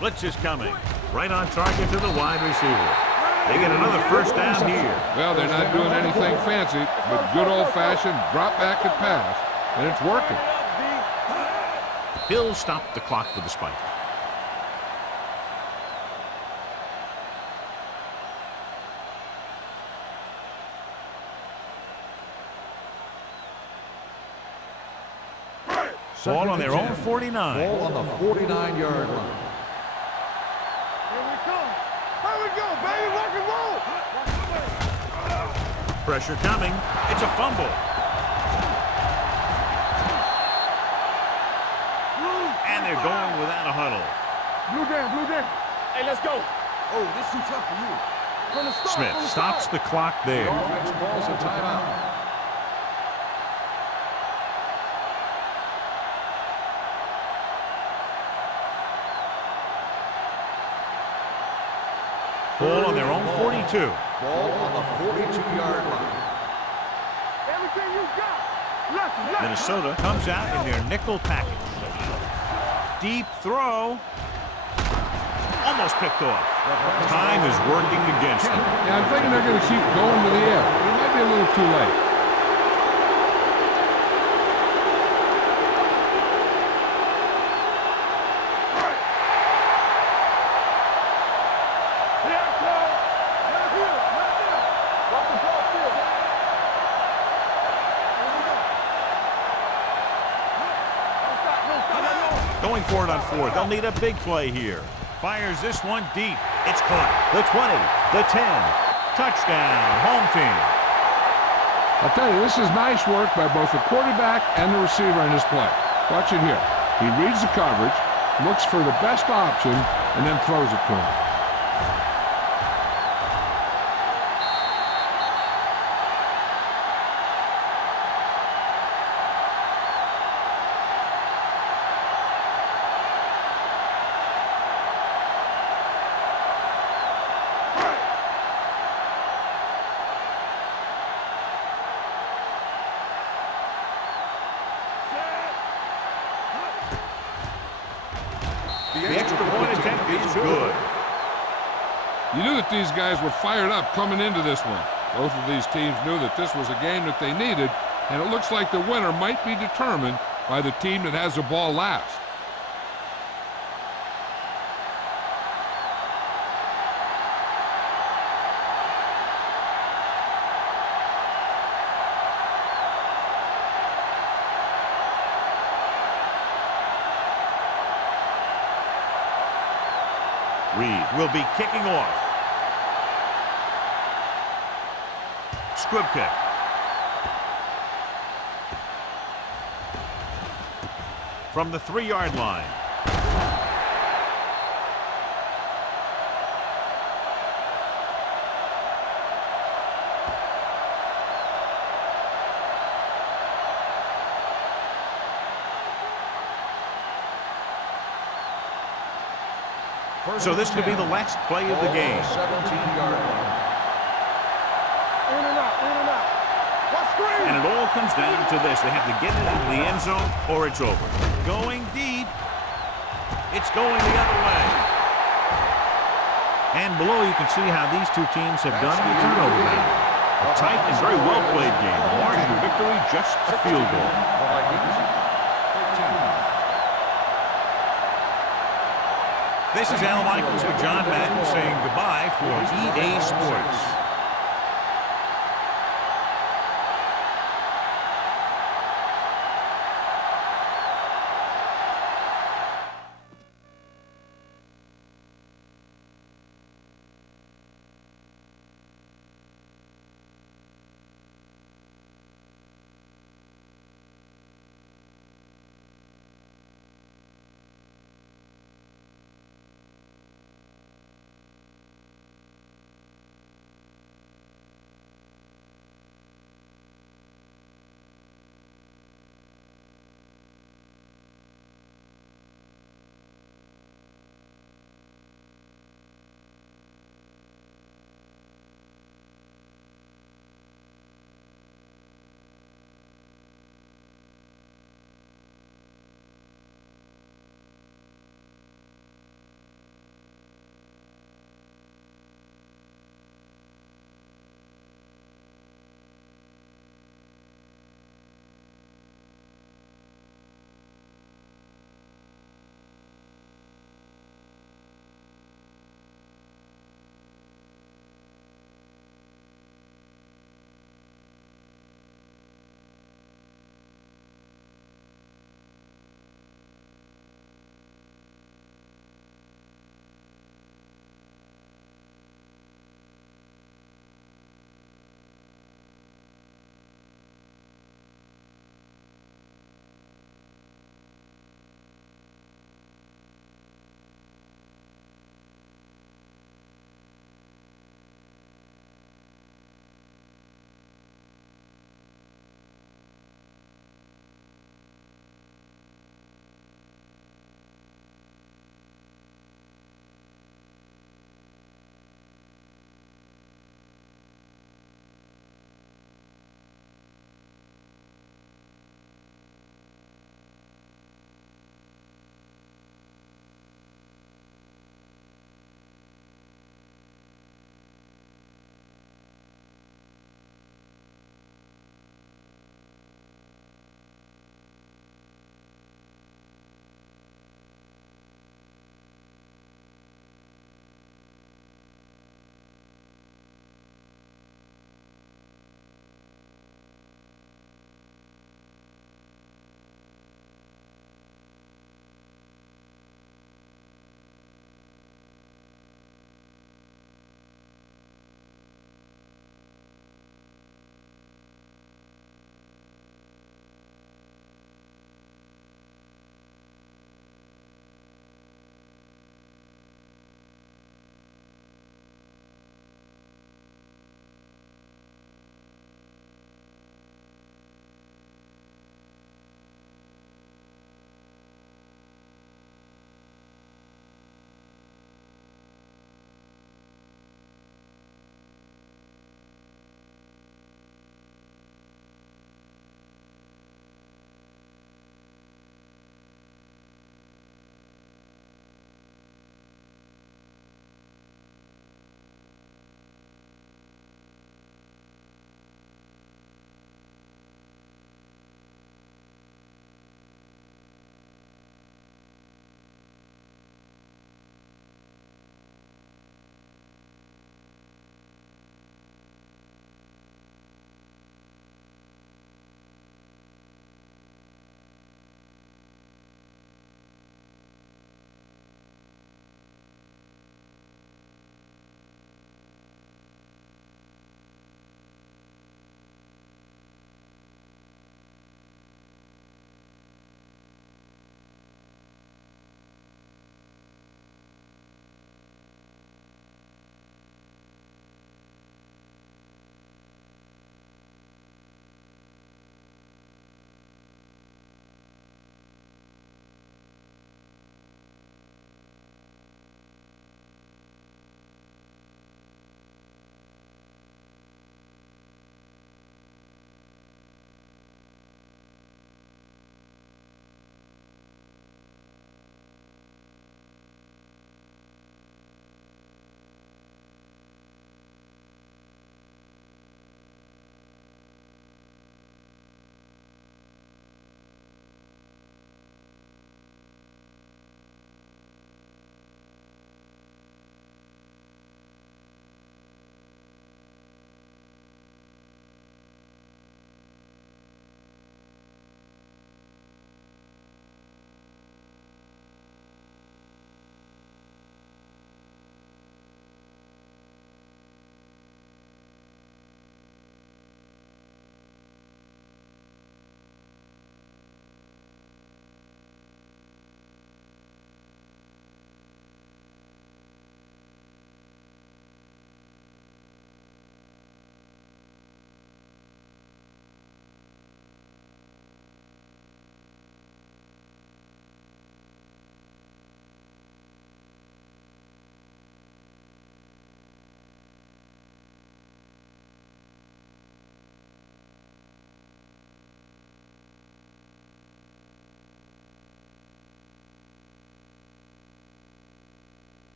Blitz is coming. Right on target to the wide receiver. They get another first down here. Well, they're not doing anything fancy, but good old-fashioned drop back and pass, and it's working. He'll stop the clock with the spike. Ball on their own 49. Ball on the 49-yard line. Here we go. Here we go, baby. Rock and roll. Pressure coming. It's a fumble. And they're going without a huddle. Blue down, blue down. Hey, let's go. Oh, this is too tough for you. From the start, Smith from the stops start. the clock there. Offense calls a timeout. Ball on their own 42. Ball on the 42-yard line. Everything you got. Left. Minnesota comes out in their nickel package. Deep throw. Almost picked off. Time is working against them. Yeah, I'm thinking they're going to keep going to the air. It might be a little too late. Going for it on fourth. They'll need a big play here. Fires this one deep. It's caught. The 20, the 10. Touchdown, home team. I'll tell you, this is nice work by both the quarterback and the receiver in this play. Watch it here. He reads the coverage, looks for the best option, and then throws it to him. The extra point attempt is good. You knew that these guys were fired up coming into this one. Both of these teams knew that this was a game that they needed, and it looks like the winner might be determined by the team that has the ball last. Reed will be kicking off. Squib kick. From the 3-yard line. So this could be the last play of the game. 17-yard line. In and out, in and out. What screen? And it all comes down to this. They have to get it into the end zone or it's over. Going deep. It's going the other way. And below you can see how these two teams have done in the turnover battle. A tight and very well played game. Margin of victory, just a field goal. The Vikings, 13. This is Al Michaels with John Madden saying goodbye for EA Sports.